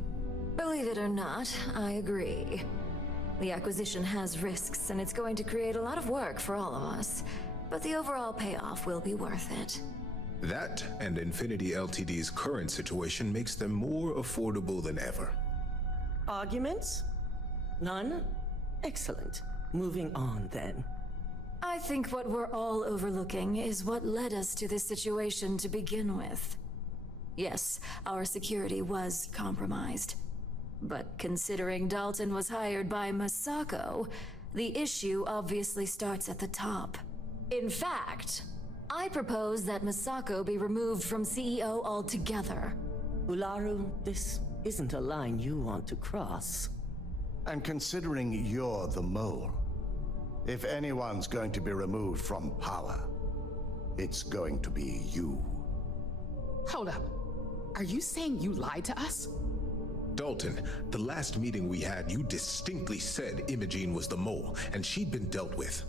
Believe it or not, I agree. The acquisition has risks, and it's going to create a lot of work for all of us. But the overall payoff will be worth it. That and Infinity Ltd's current situation makes them more affordable than ever. Arguments? None? Excellent. Moving on, then. I think what we're all overlooking is what led us to this situation to begin with. Yes, our security was compromised. But considering Dalton was hired by Masako, the issue obviously starts at the top. In fact, I propose that Masako be removed from CEO altogether. Ularu, this isn't a line you want to cross. And considering you're the mole, if anyone's going to be removed from power, it's going to be you. Hold up. Are you saying you lied to us? Dalton, the last meeting we had, you distinctly said Imogene was the mole, and she'd been dealt with.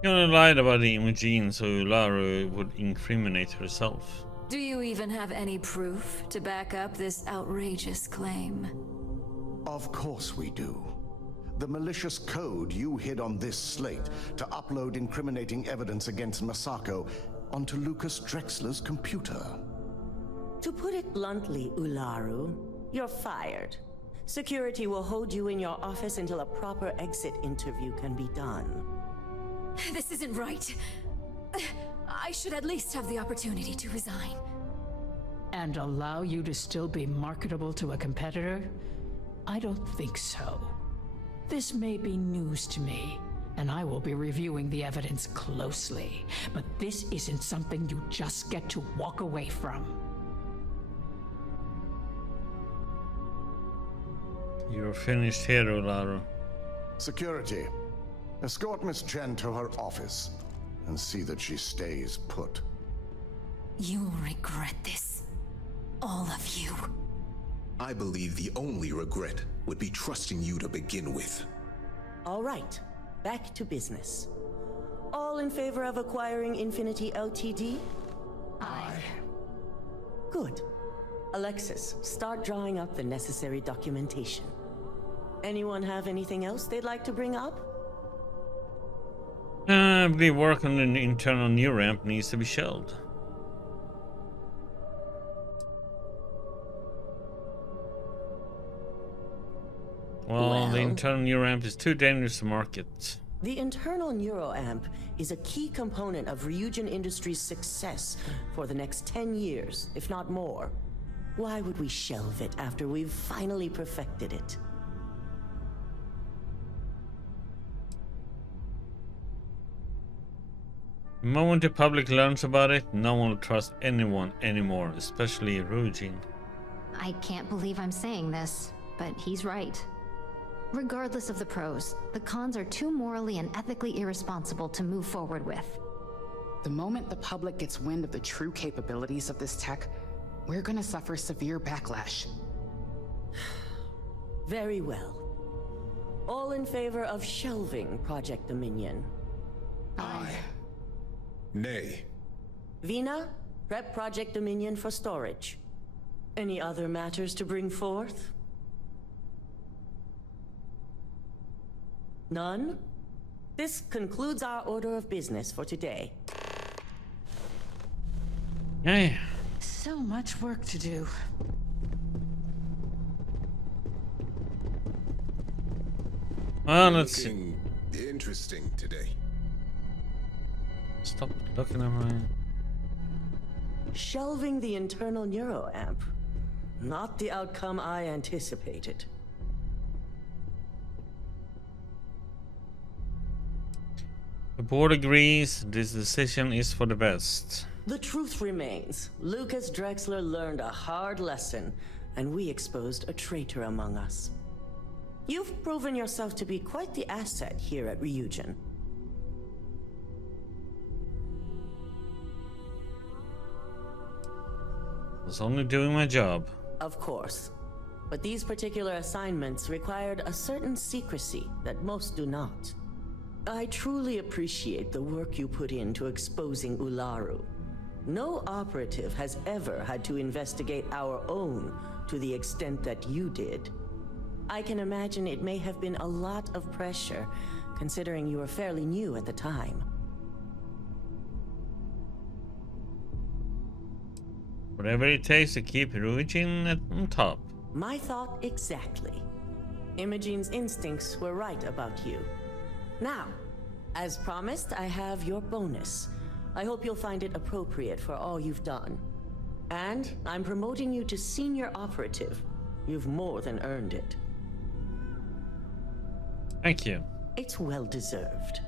You only lied about Imogene so Lara would incriminate herself. Do you even have any proof to back up this outrageous claim? Of course we do. The malicious code you hid on this slate to upload incriminating evidence against Masako onto Lucas Drexler's computer. To put it bluntly, Ularu, you're fired. Security will hold you in your office until a proper exit interview can be done. This isn't right. I should at least have the opportunity to resign. And allow you to still be marketable to a competitor? I don't think so. This may be news to me, and I will be reviewing the evidence closely. But this isn't something you just get to walk away from. You're finished here, Ularu. Security, escort Miss Chen to her office and see that she stays put. You'll regret this. All of you. I believe the only regret would be trusting you to begin with. All right, back to business. All in favor of acquiring Infinity Ltd? Aye. Good. Alexis, start drawing up the necessary documentation. Anyone have anything else they'd like to bring up? I believe work on an internal new ramp needs to be shelved. Well, the internal new ramp is too dangerous to market. The internal neuroamp is a key component of Ryujin Industries' success for the next 10 years, if not more. Why would we shelve it after we've finally perfected it? The moment the public learns about it, no one will trust anyone anymore, especially Ryujin. I can't believe I'm saying this, but he's right. Regardless of the pros, the cons are too morally and ethically irresponsible to move forward with. The moment the public gets wind of the true capabilities of this tech, we're gonna suffer severe backlash. Very well. All in favor of shelving Project Dominion? Aye. Nay. Vina, prep Project Dominion for storage. Any other matters to bring forth? None? This concludes our order of business for today. Hey. So much work to do. Well, let's see. Looking interesting today. Stop looking at my... Shelving the internal neuroamp. Not the outcome I anticipated. The board agrees this decision is for the best. The truth remains. Lucas Drexler learned a hard lesson, and we exposed a traitor among us. You've proven yourself to be quite the asset here at Ryujin. I was only doing my job. Of course. But these particular assignments required a certain secrecy that most do not. I truly appreciate the work you put into exposing Ularu. No operative has ever had to investigate our own to the extent that you did. I can imagine it may have been a lot of pressure, considering you were fairly new at the time. Whatever it takes to keep Ryujin on top. My thought exactly. Imogene's instincts were right about you. Now, as promised, I have your bonus. I hope you'll find it appropriate for all you've done. And I'm promoting you to senior operative. You've more than earned it. Thank you. It's well deserved.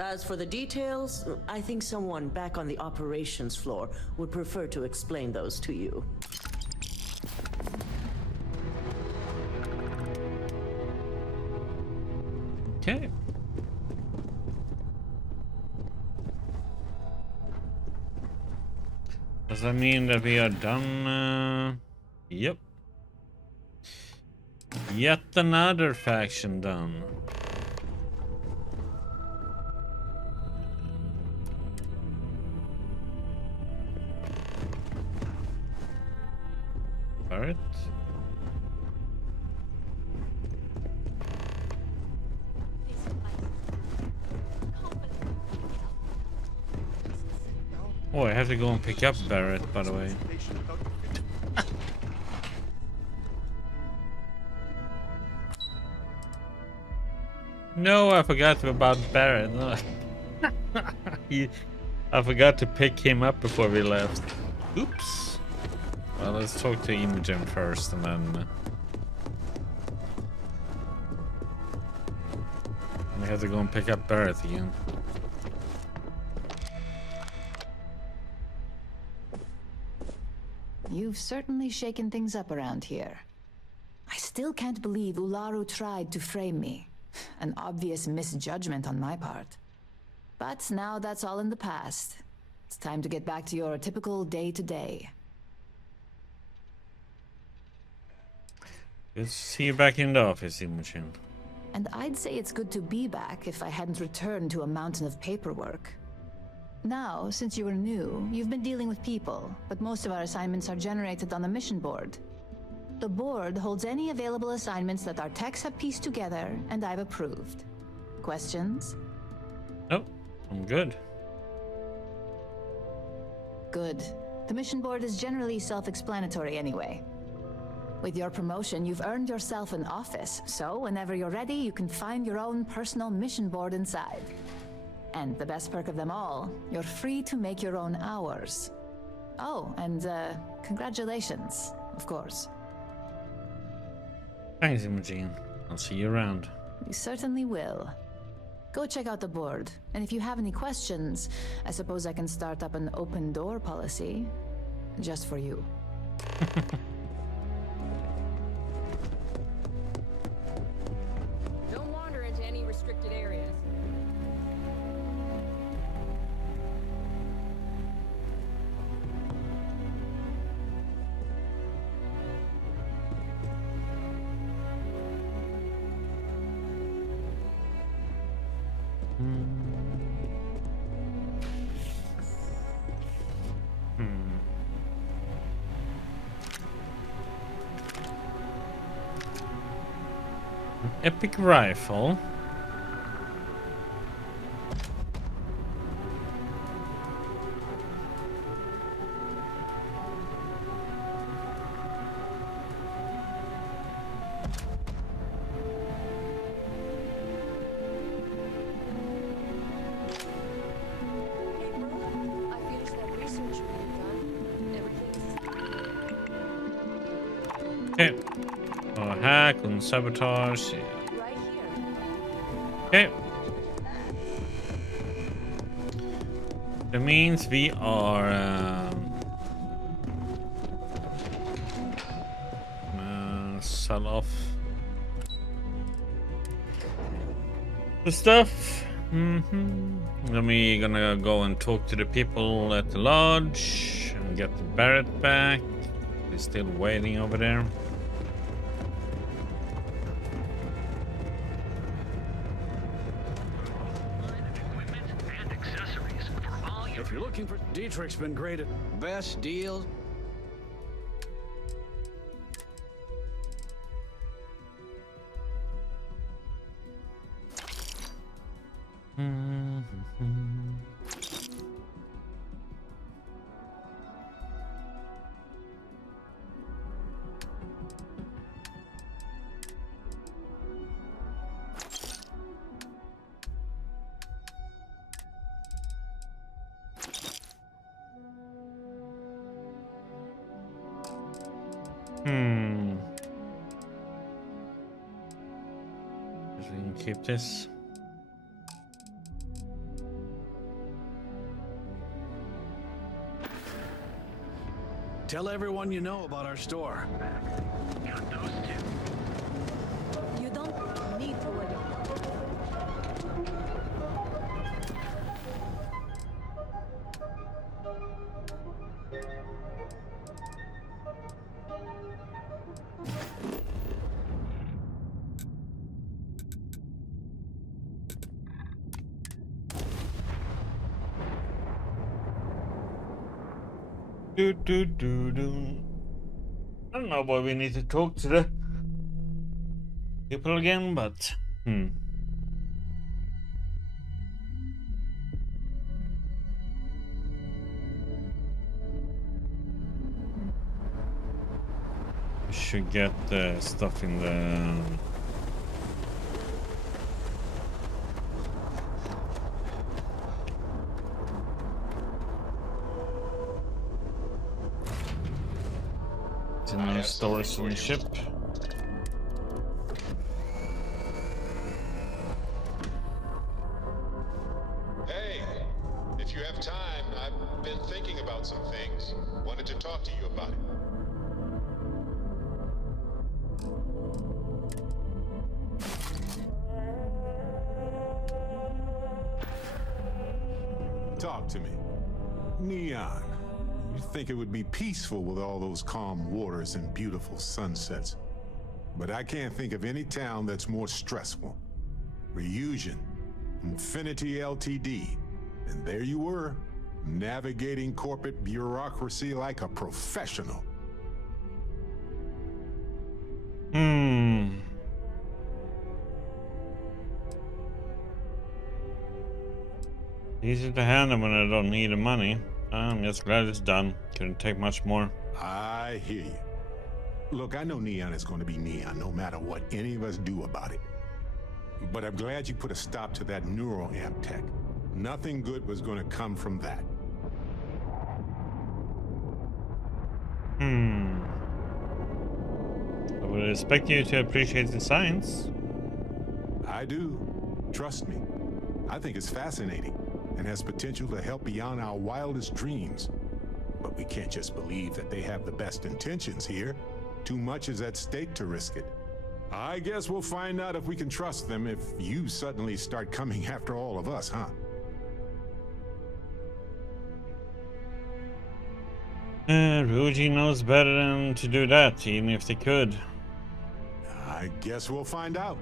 As for the details, I think someone back on the operations floor would prefer to explain those to you. Okay. Does that mean that we are done? Yep. Yet another faction done. Alright. Oh, I have to go and pick up Barrett, by the way. No, I forgot about Barrett. No. I forgot to pick him up before we left. Oops. Well, let's talk to Imogen first, and then we have to go and pick up Barrett again. You've certainly shaken things up around here. I still can't believe Ularu tried to frame me. An obvious misjudgment on my part. But now that's all in the past. It's time to get back to your typical day-to-day. Good to see you back in the office, Imogen. And I'd say it's good to be back if I hadn't returned to a mountain of paperwork. Now, since you were new, you've been dealing with people, but most of our assignments are generated on the mission board. The board holds any available assignments that our techs have pieced together, and I've approved. Questions? Oh, I'm good. Good. The mission board is generally self-explanatory anyway. With your promotion, you've earned yourself an office, so whenever you're ready, you can find your own personal mission board inside. And the best perk of them all, you're free to make your own hours. Oh, and congratulations, of course. Thanks, Imogen. I'll see you around. You certainly will. Go check out the board, and if you have any questions, I suppose I can start up an open door policy. Just for you. Don't wander into any restricted areas. Epic rifle. Okay. Oh, hack and sabotage. Yeah. Okay. That means we are sell off the stuff. Then we're gonna go and talk to the people at the lodge and get the Barrett back. He's still waiting over there. If you're looking for... Dietrich's been great at best deals. Guess we can keep this. Tell everyone you know about our store. You don't need to worry. I don't know why we need to talk to the people again, but we should get the stuff in the stores on the ship. Hey, if you have time, I've been thinking about some things. Wanted to talk to you about it. Talk to me. Neon. You think it would be peaceful with all those calm waters and beautiful sunsets. But I can't think of any town that's more stressful. Ryujin, Infinity Ltd. And there you were, navigating corporate bureaucracy like a professional. Easy to handle when I don't need the money. I'm just glad it's done. Couldn't take much more. I hear you. Look, I know Neon is going to be Neon no matter what any of us do about it. But I'm glad you put a stop to that neuroamp tech. Nothing good was going to come from that. I would expect you to appreciate the science. I do. Trust me. I think it's fascinating and has potential to help beyond our wildest dreams. But we can't just believe that they have the best intentions here. Too much is at stake to risk it. I guess we'll find out if we can trust them if you suddenly start coming after all of us, huh? Ryujin knows better than to do that, even if they could. I guess we'll find out.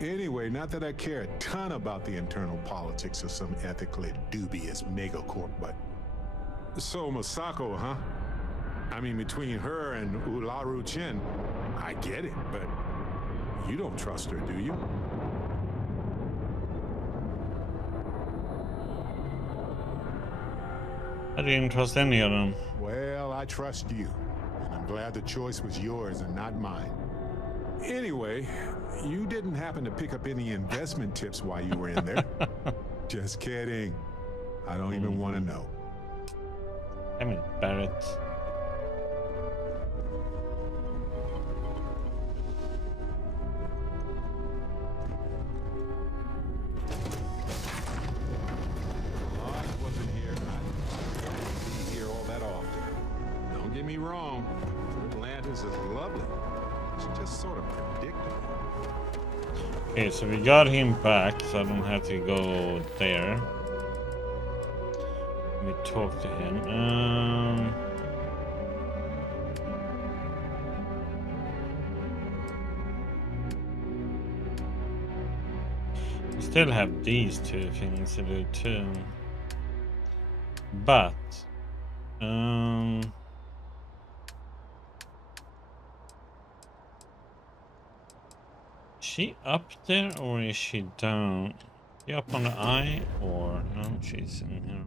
Anyway, not that I care a ton about the internal politics of some ethically dubious megacorp, but... So, Masako, huh? I mean, between her and Ularu Chin, I get it, but you don't trust her, do you? I didn't trust any of them. Well, I trust you, and I'm glad the choice was yours and not mine. Anyway, you didn't happen to pick up any investment tips while you were in there. Just kidding. I don't even want to know. I mean, Barrett. I wasn't here. I don't be here all that often. Don't get me wrong. Atlantis is lovely. It's just sort of predictable. Okay, so we got him back, so I don't have to go there. Let me talk to him. We still have these two things to do too. But is she up there or is she down? Is she up on the eye or no? She's in here.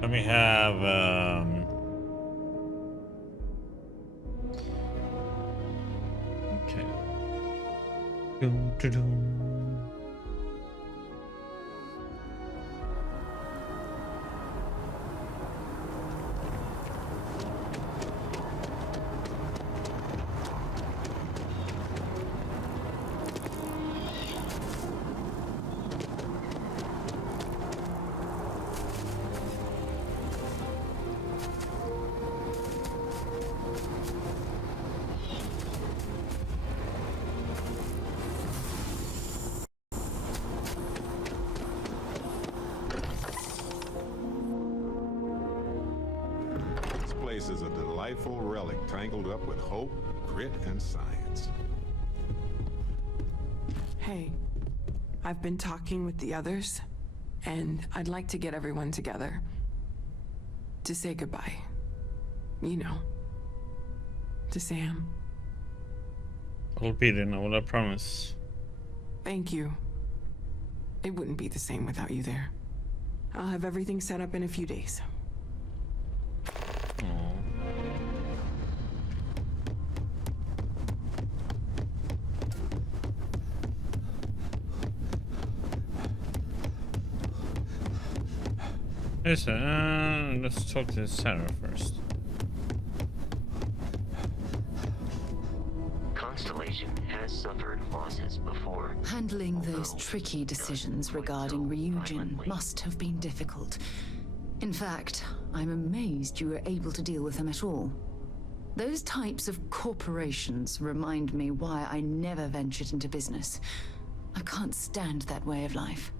Then we have okay. Dum, dum, dum. place is a delightful relic tangled up with hope, grit, and science. Hey, I've been talking with the others, and I'd like to get everyone together. To say goodbye. You know. To Sam. I'll be there now, I promise. Thank you. It wouldn't be the same without you there. I'll have everything set up in a few days. Let's talk to Sarah first. Constellation has suffered losses before. Handling those tricky decisions regarding Ryujin must have been difficult. In fact, I'm amazed you were able to deal with them at all. Those types of corporations remind me why I never ventured into business. I can't stand that way of life.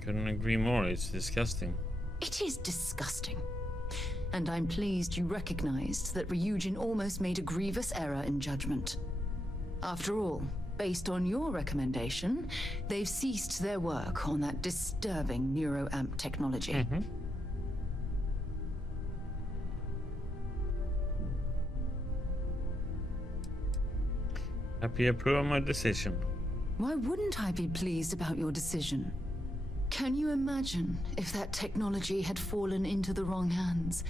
Couldn't agree more. It's disgusting. It is disgusting. And I'm pleased you recognized that Ryujin almost made a grievous error in judgment. After all, based on your recommendation, they've ceased their work on that disturbing neuroamp technology. Happy you approve of my decision. Why wouldn't I be pleased about your decision? Can you imagine if that technology had fallen into the wrong hands?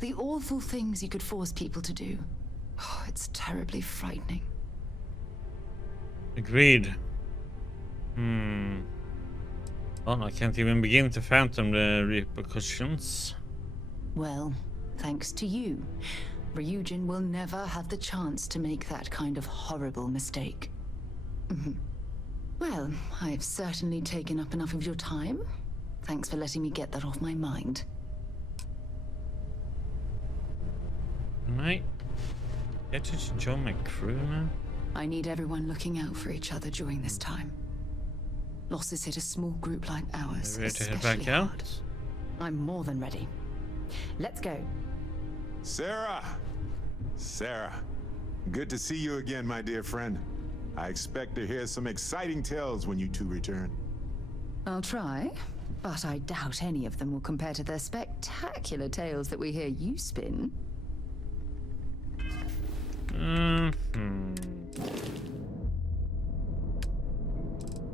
The awful things you could force people to do. Oh, it's terribly frightening. Agreed. Well, I can't even begin to fathom the repercussions. Well, thanks to you, Ryujin will never have the chance to make that kind of horrible mistake. Well, I've certainly taken up enough of your time. Thanks for letting me get that off my mind. Can I get to join my crew now? I need everyone looking out for each other during this time. Losses hit a small group like ours Ready to head especially back hard. out? I'm more than ready. Let's go. Sarah! Sarah, good to see you again, my dear friend. I expect to hear some exciting tales when you two return. I'll try, but I doubt any of them will compare to the spectacular tales that we hear you spin.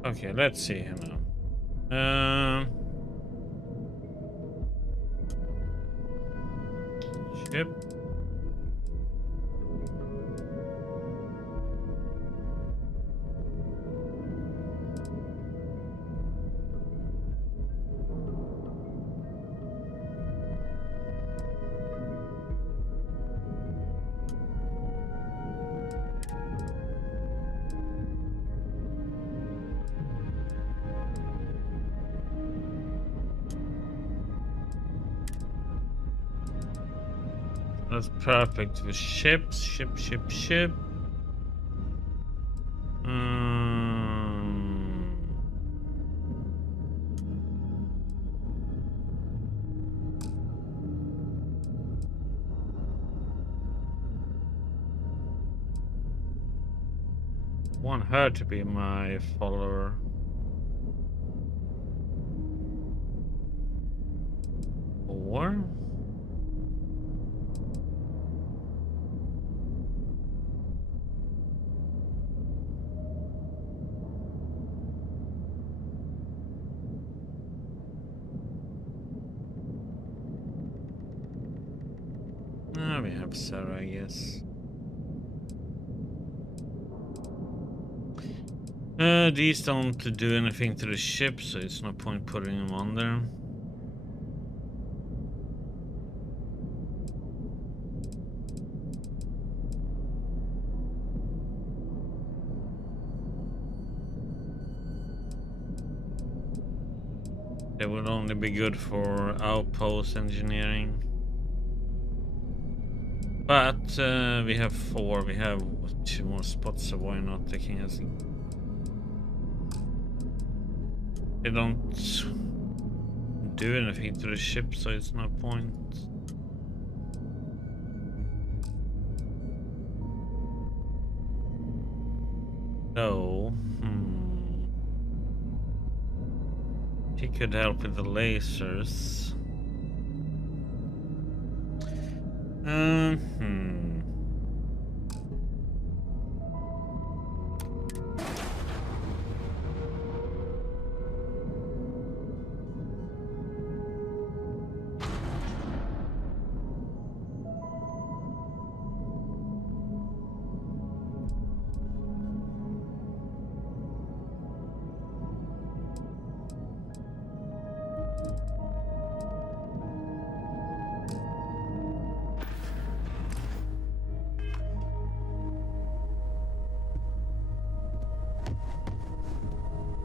Okay, let's see here now. Ship. That's perfect for ships, ship. Want her to be my follower. Or we have Sarah, I guess. These don't do anything to the ship, so it's no point putting them on there. They would only be good for outpost engineering. But we have 4. We have 2 more spots, so why not taking us? They don't do anything to the ship, so it's no point. So, he could help with the lasers.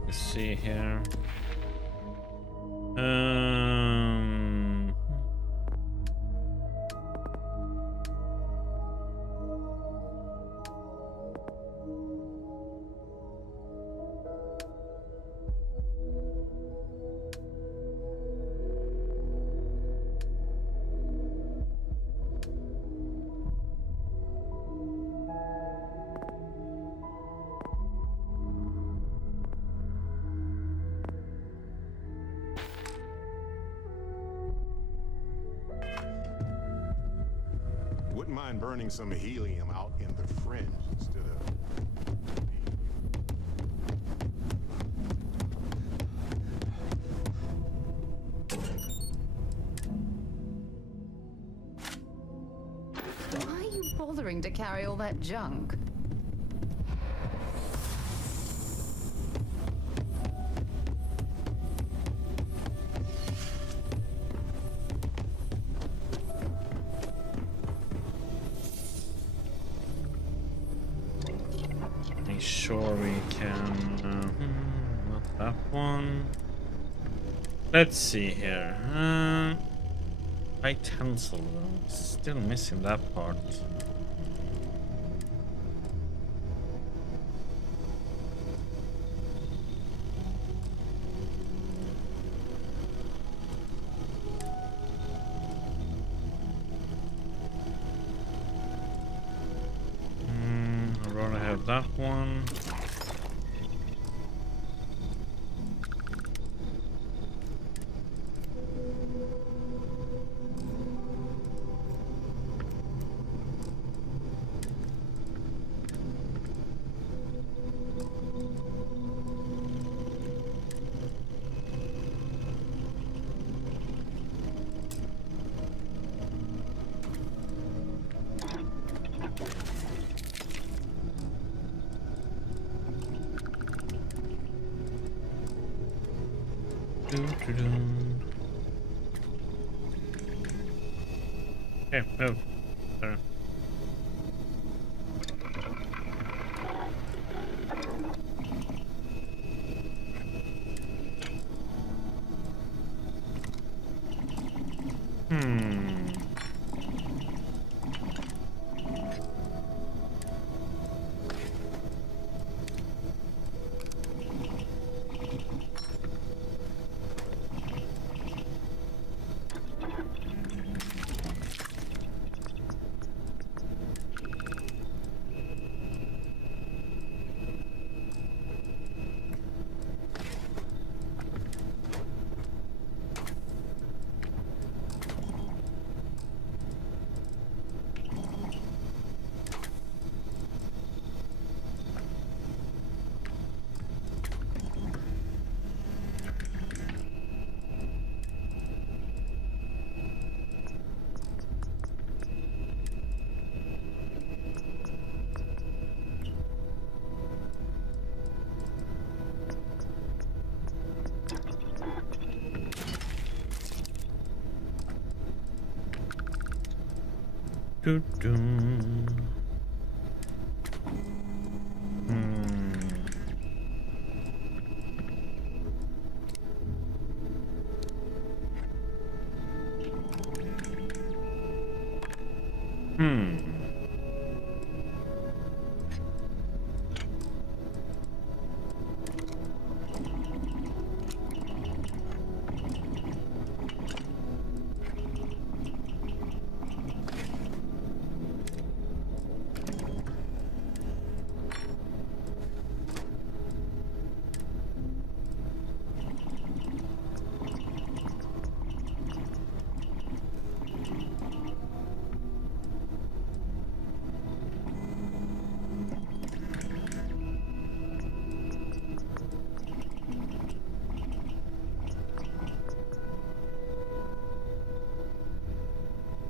Let's see here. Wouldn't mind burning some helium out in the fringe instead of... Why are you bothering to carry all that junk? Sure we can. Not that one. Let's see here. Utensil. Still missing that part. I'd rather have that one. Okay, move. There.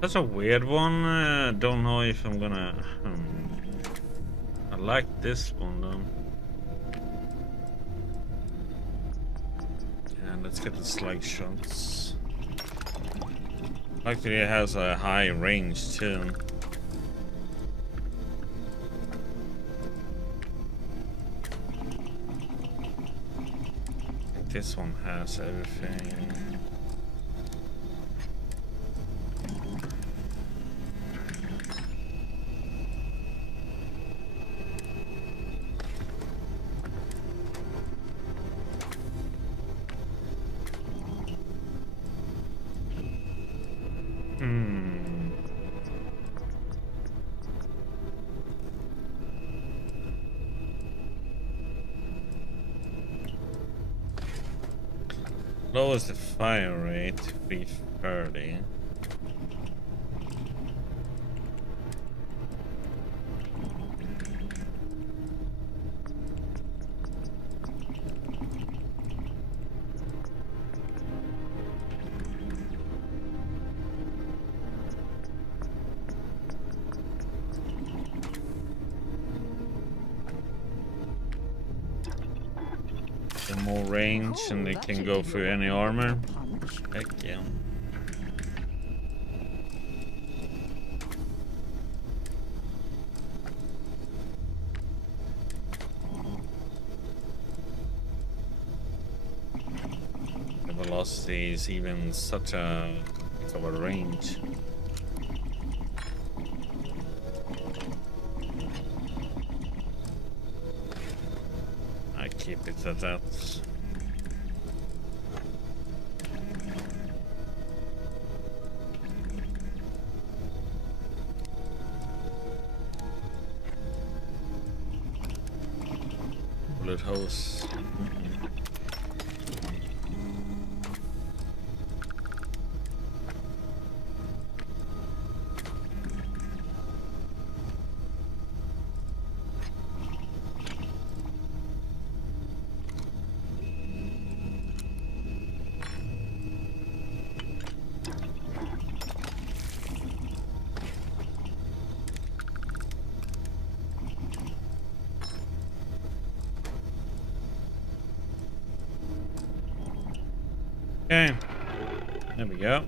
That's a weird one. Don't know if I'm gonna. I like this one though. Yeah, let's get the slug shots. Actually, it has a high range too. This one has everything. Lowers the fire rate to 330. More range and they can go through any armor. Heck yeah. The velocity is even such a of a range. I keep it at that. Bullet holes. Okay, there we go.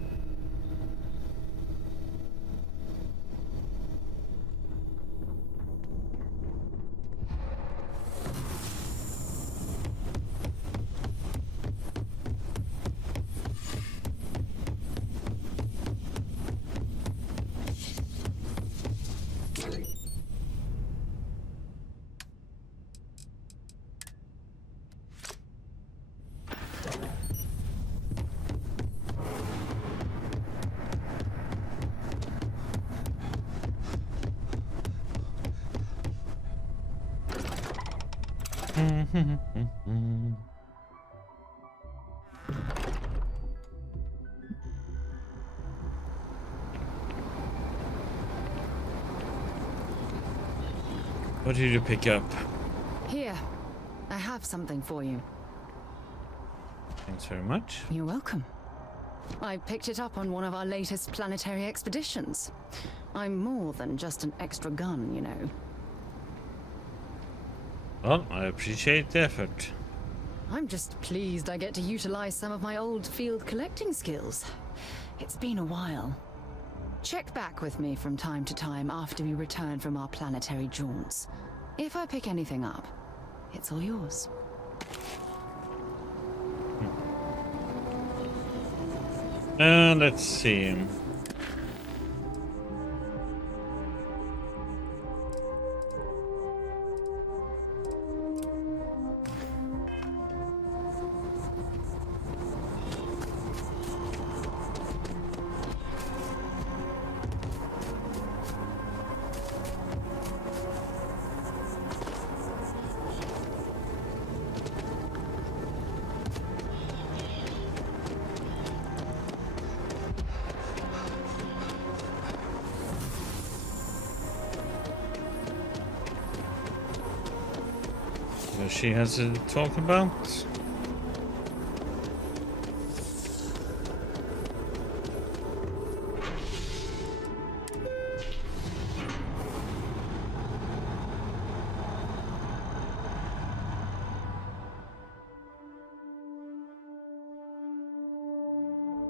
What did you pick up? Here, I have something for you. Thanks very much. You're welcome. I picked it up on one of our latest planetary expeditions. I'm more than just an extra gun, you know. Well, I appreciate the effort. I'm just pleased I get to utilize some of my old field collecting skills. It's been a while. Check back with me from time to time after we return from our planetary jaunts. If I pick anything up, it's all yours. Let's see. that she has to talk about.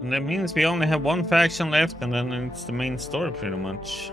And that means we only have one faction left, and then it's the main story pretty much.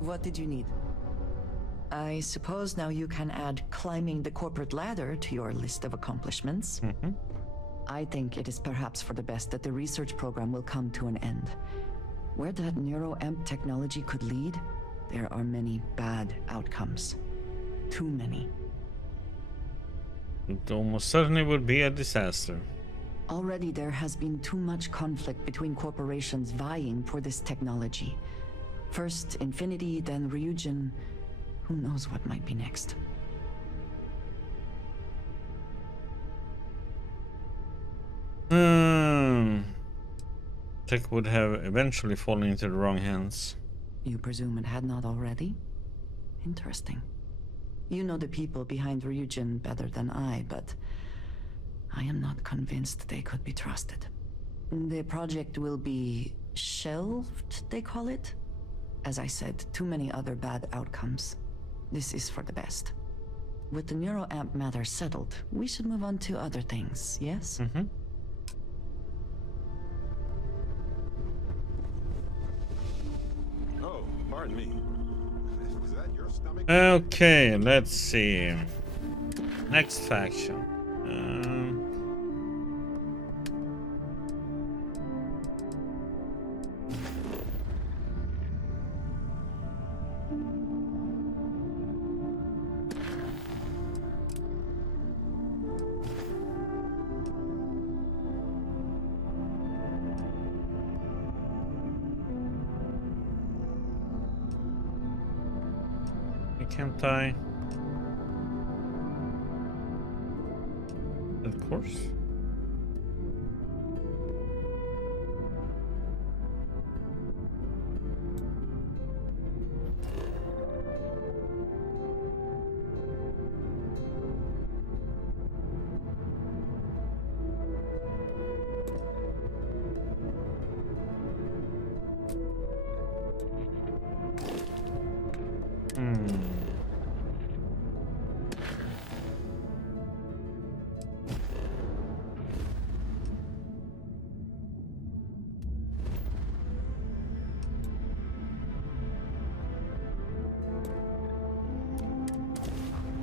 What did you need? I suppose now you can add climbing the corporate ladder to your list of accomplishments. I think it is perhaps for the best that the research program will come to an end. Where that neuroamp technology could lead, there are many bad outcomes. Too many. It almost certainly would be a disaster. Already there has been too much conflict between corporations vying for this technology. First Infinity, then Ryujin. Who knows what might be next? Tech would have eventually fallen into the wrong hands. You presume it had not already? Interesting. You know the people behind Ryujin better than I, but I am not convinced they could be trusted. The project will be shelved, they call it? As I said, too many other bad outcomes. This is for the best. With the neuroamp matter settled, we should move on to other things, yes? Oh, pardon me. Is that your stomach? Okay, let's see. Next faction. Can't I? Of course.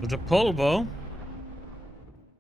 The polvo.